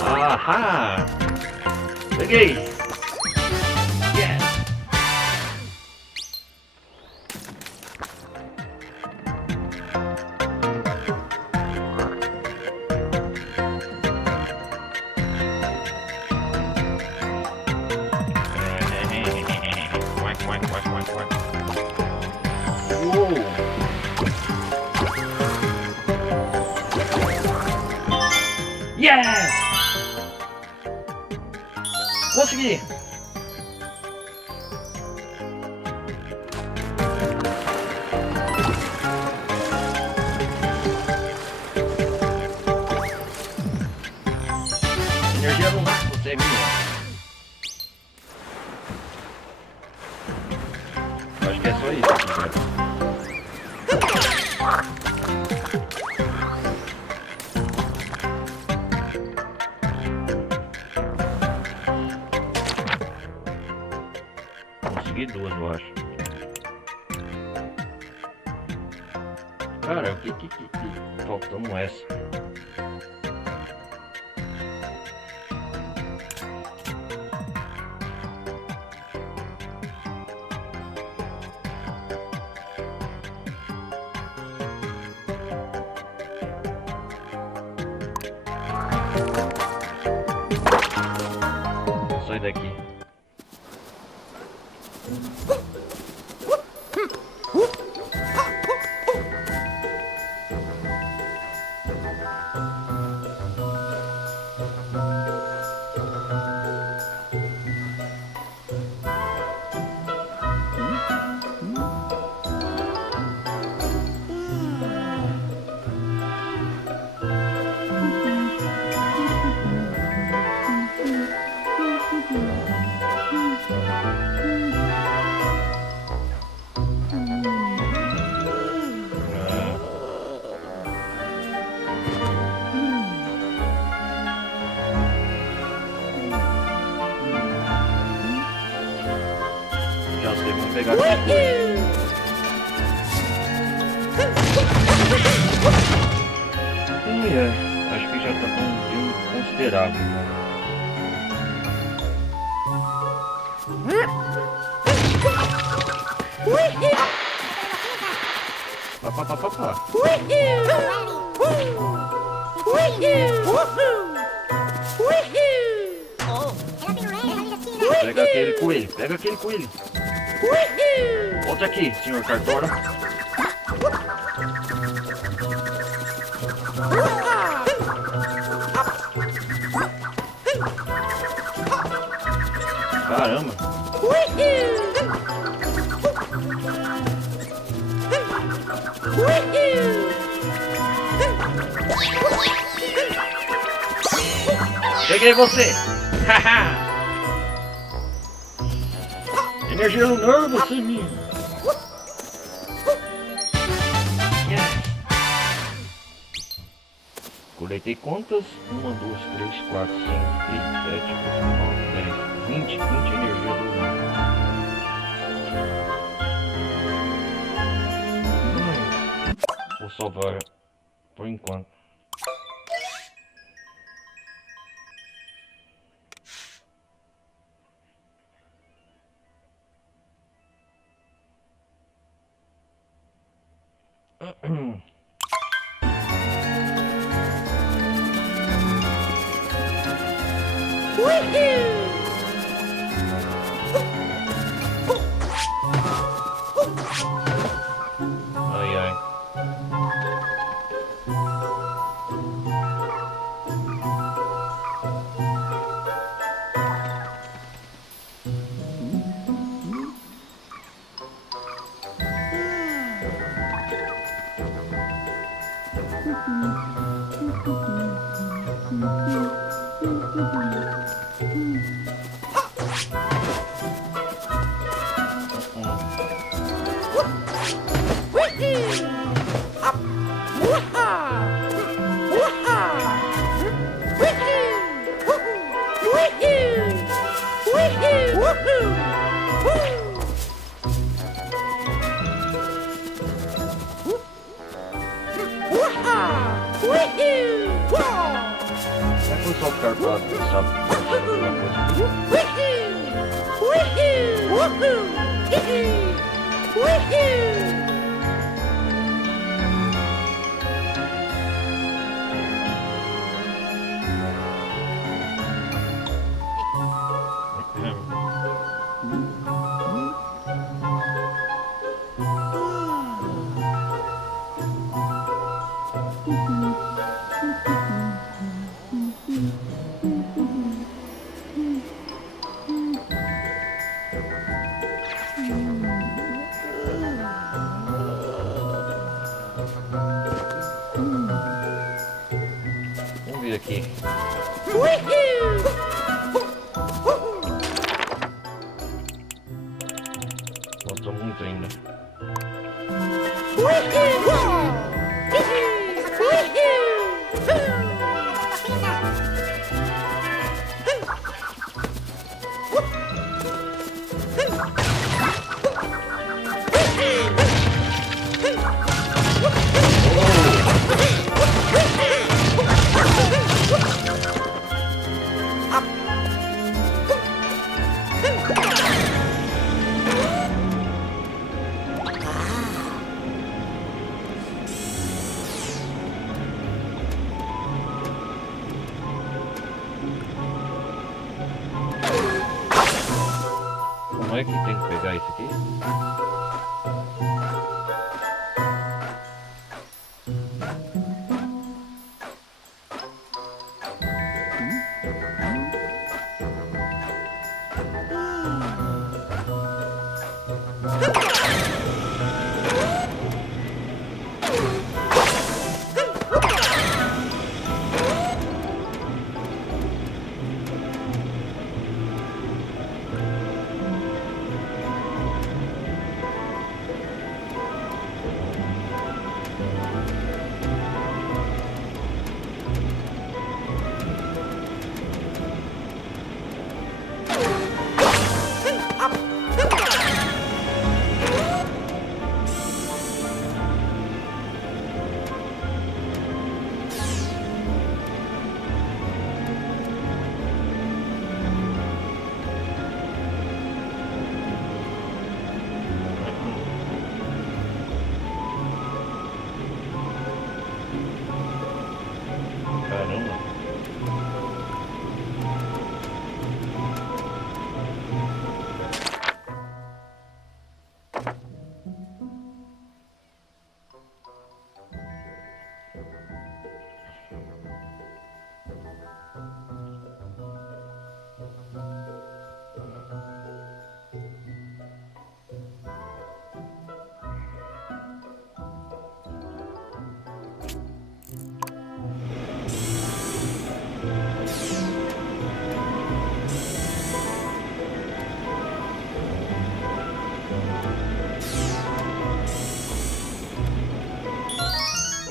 Ahá! Peguei! Yes! Uou! Yes! Consegui! Energia lunar, você é minha. Acho que é só isso aqui, né? Consegui duas, eu acho. Cara, o que faltamos essa? Sai daqui. Já sei, vamos pegar aqui. Acho que já tá com um rio considerável. Pá. Pega aquele coelho, pega aquele coelho. Volte aqui, senhor Cartora. Caramba. Woohoo! Peguei você! Haha! Energia lunar, você me... Yes. Coletei quantas? 1, 2, 3, 4, 5, 6, 7, 8, 9, 10, 20 energia lunar. Vou salvar por enquanto. Ai ai. Será que foi só ficar quase, sabe? Vamos ver aqui. Falta muito ainda. Como é que tem que pegar isso aqui?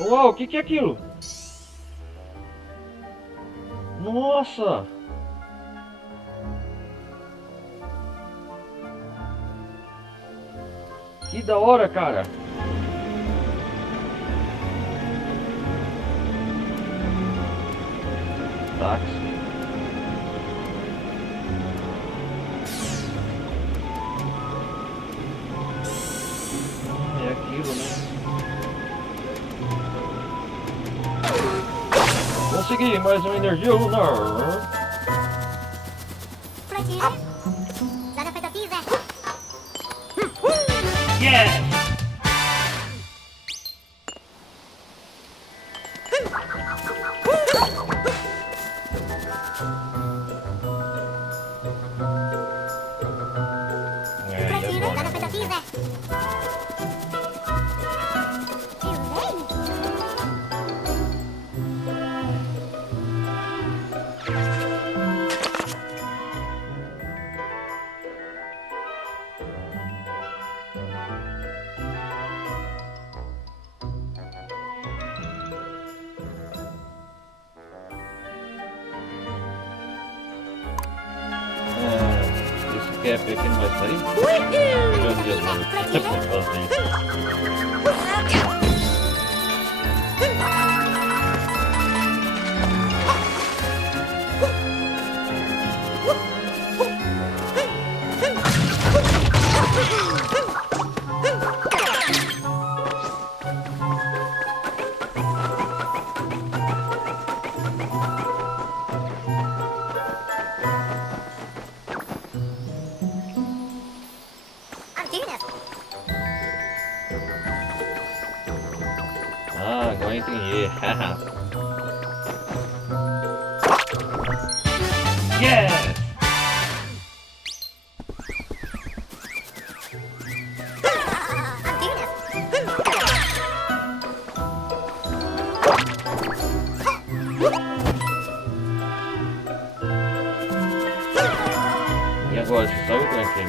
Uau, o que é aquilo? Nossa! Que da hora, cara! Táxi. É aquilo, né? Consegui mais uma energia lunar. Platina. Dada fetativa. Yes! É, e Platina. agora? Dada fetativa. Esse cap aqui não vai sair? Já vi I'm doing this. Ah, agora entendi. Yes! I'm doing this. E agora, você sabe como é que é?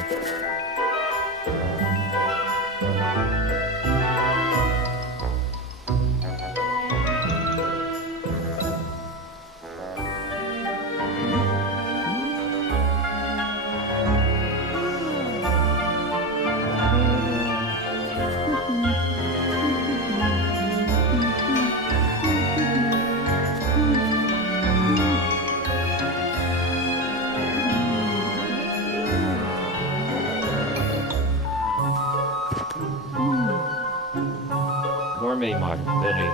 Dorme aí, Mario. Pera aí.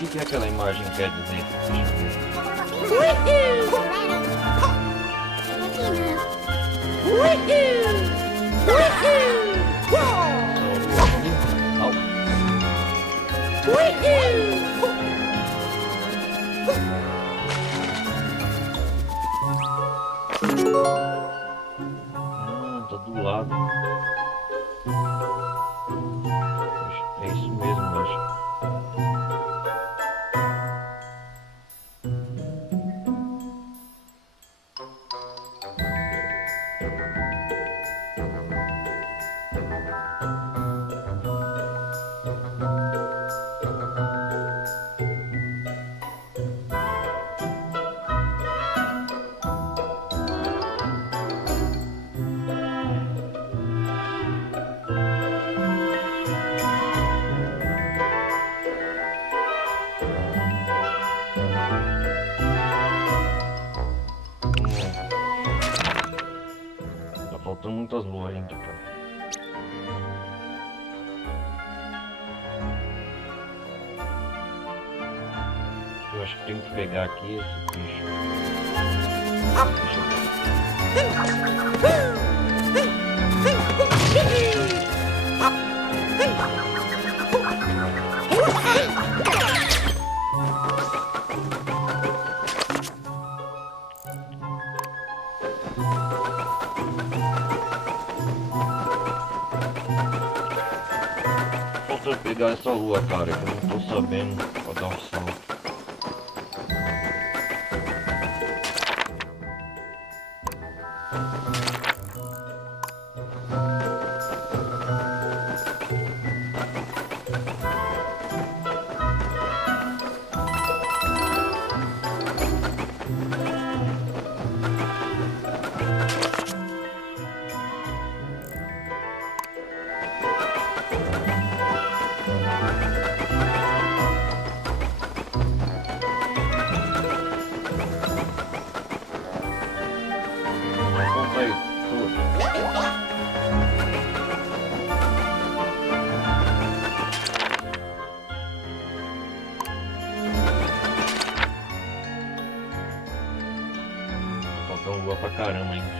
O que é aquela imagem quer dizer? Deixa eu ver. Au. Tá do lado. É isso mesmo, eu acho. Eu acho que tem que pegar aqui esse bicho. Deixa eu ver. Falta pegar essa lua, cara, que eu não tô sabendo pra dar um salto. Conta aí, tudo. Faltando lua pra caramba ainda.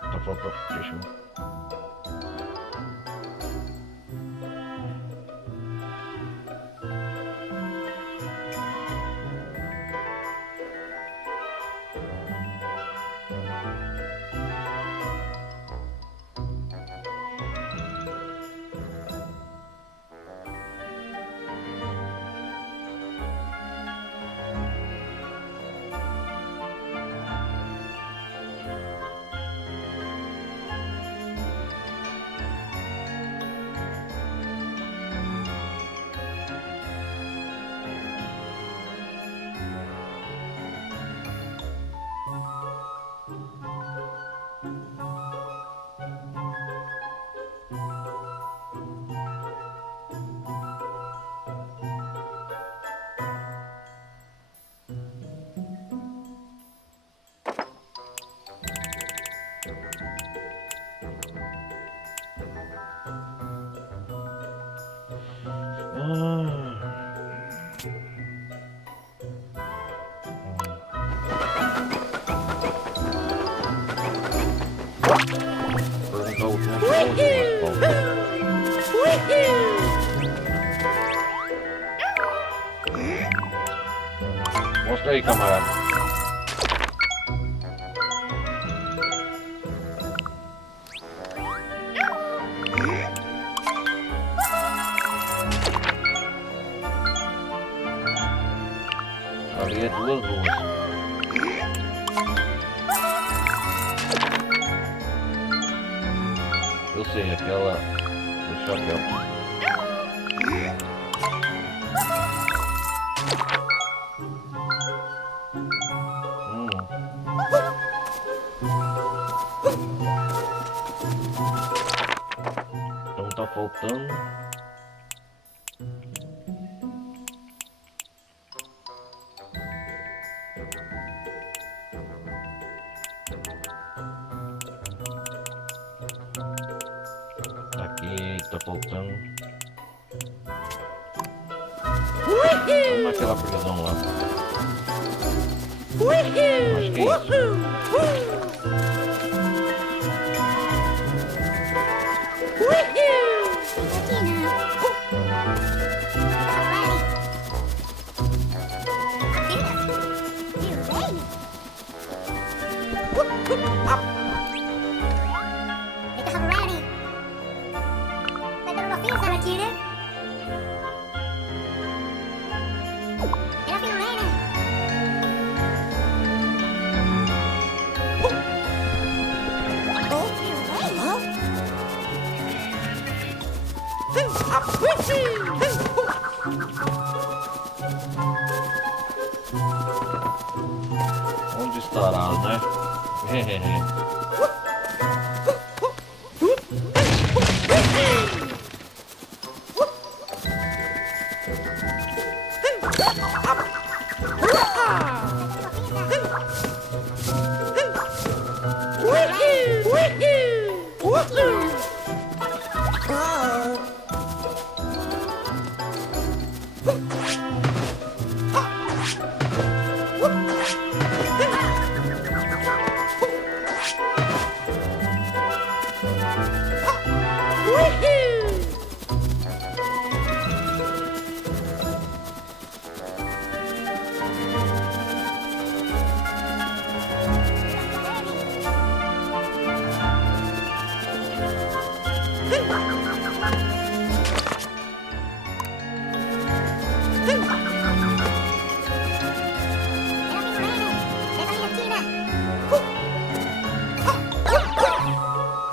Tá faltando. Deixa eu. Perguntar o Mostra aí, camarada. Ali é duas luas. Eu sei, aquela do chapéu. Então tá faltando. Aqui tá faltando. Vamos naquela prisão lá. Acho que é isso. gostarás, né?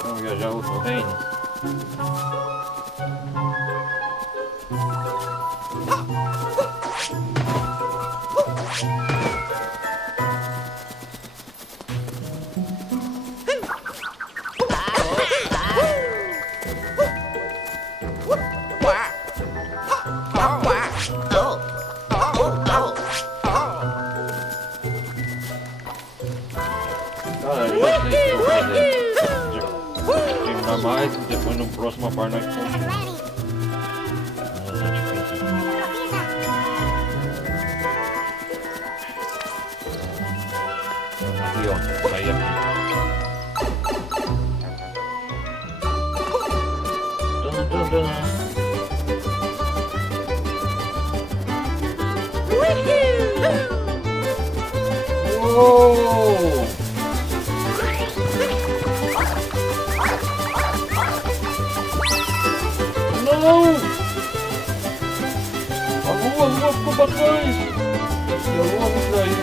Vamos viajar outro reino. Cara, eu já sei o que eu vou fazer. Terminar mais e depois no próximo parte nós continuamos. Nossa, é difícil. Aqui, ó. Saí aqui. Dun, dun, dun. Uou! Não! A lua ficou pra trás! E a lua me traiu.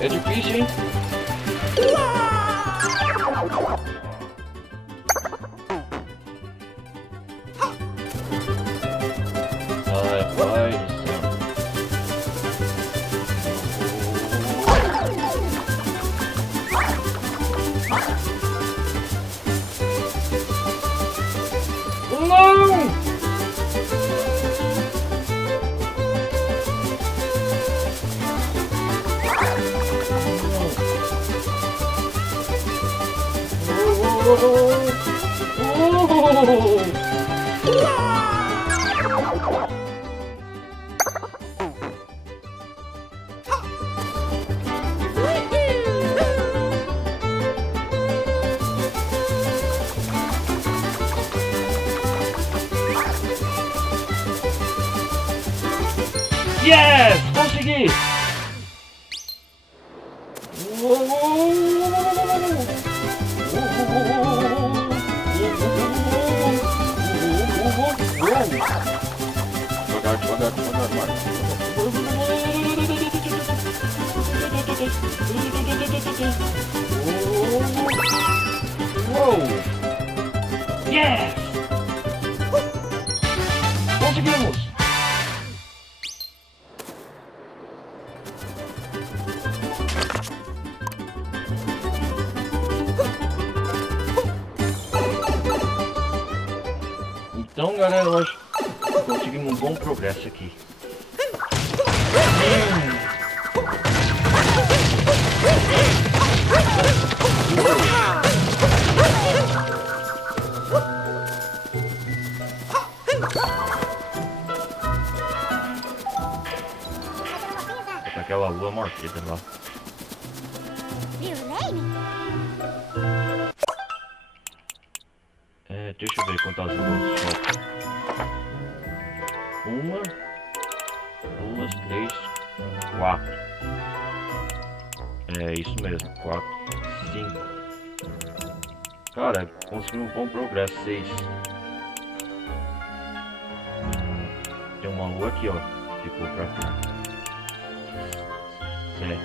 É difícil, hein? Ai, pai do céu. Não! Yes! Consegui! Devagar, vai. Uou! Yes! Conseguimos! Então, galera, nós conseguimos um bom progresso aqui. Aquela lua morta lá. Deixa eu ver quantas luas faltam. 1, 2, 3, 4. É isso mesmo, 4, 5. Cara, conseguiu um bom progresso, 6. Tem uma lua aqui, ó. Ficou pra cá. 7.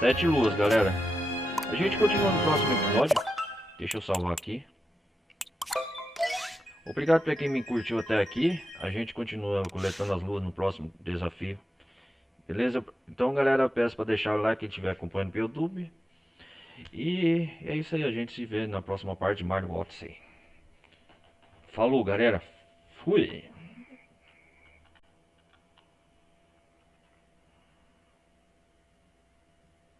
Sete luas, galera. A gente continua no próximo episódio. Deixa eu salvar aqui. Obrigado pra quem me curtiu até aqui. A gente continua coletando as luas no próximo desafio. Beleza? Então, galera, peço para deixar o like quem estiver acompanhando pelo YouTube. E é isso aí. A gente se vê na próxima parte de Mario Odyssey. Falou, galera. Fui.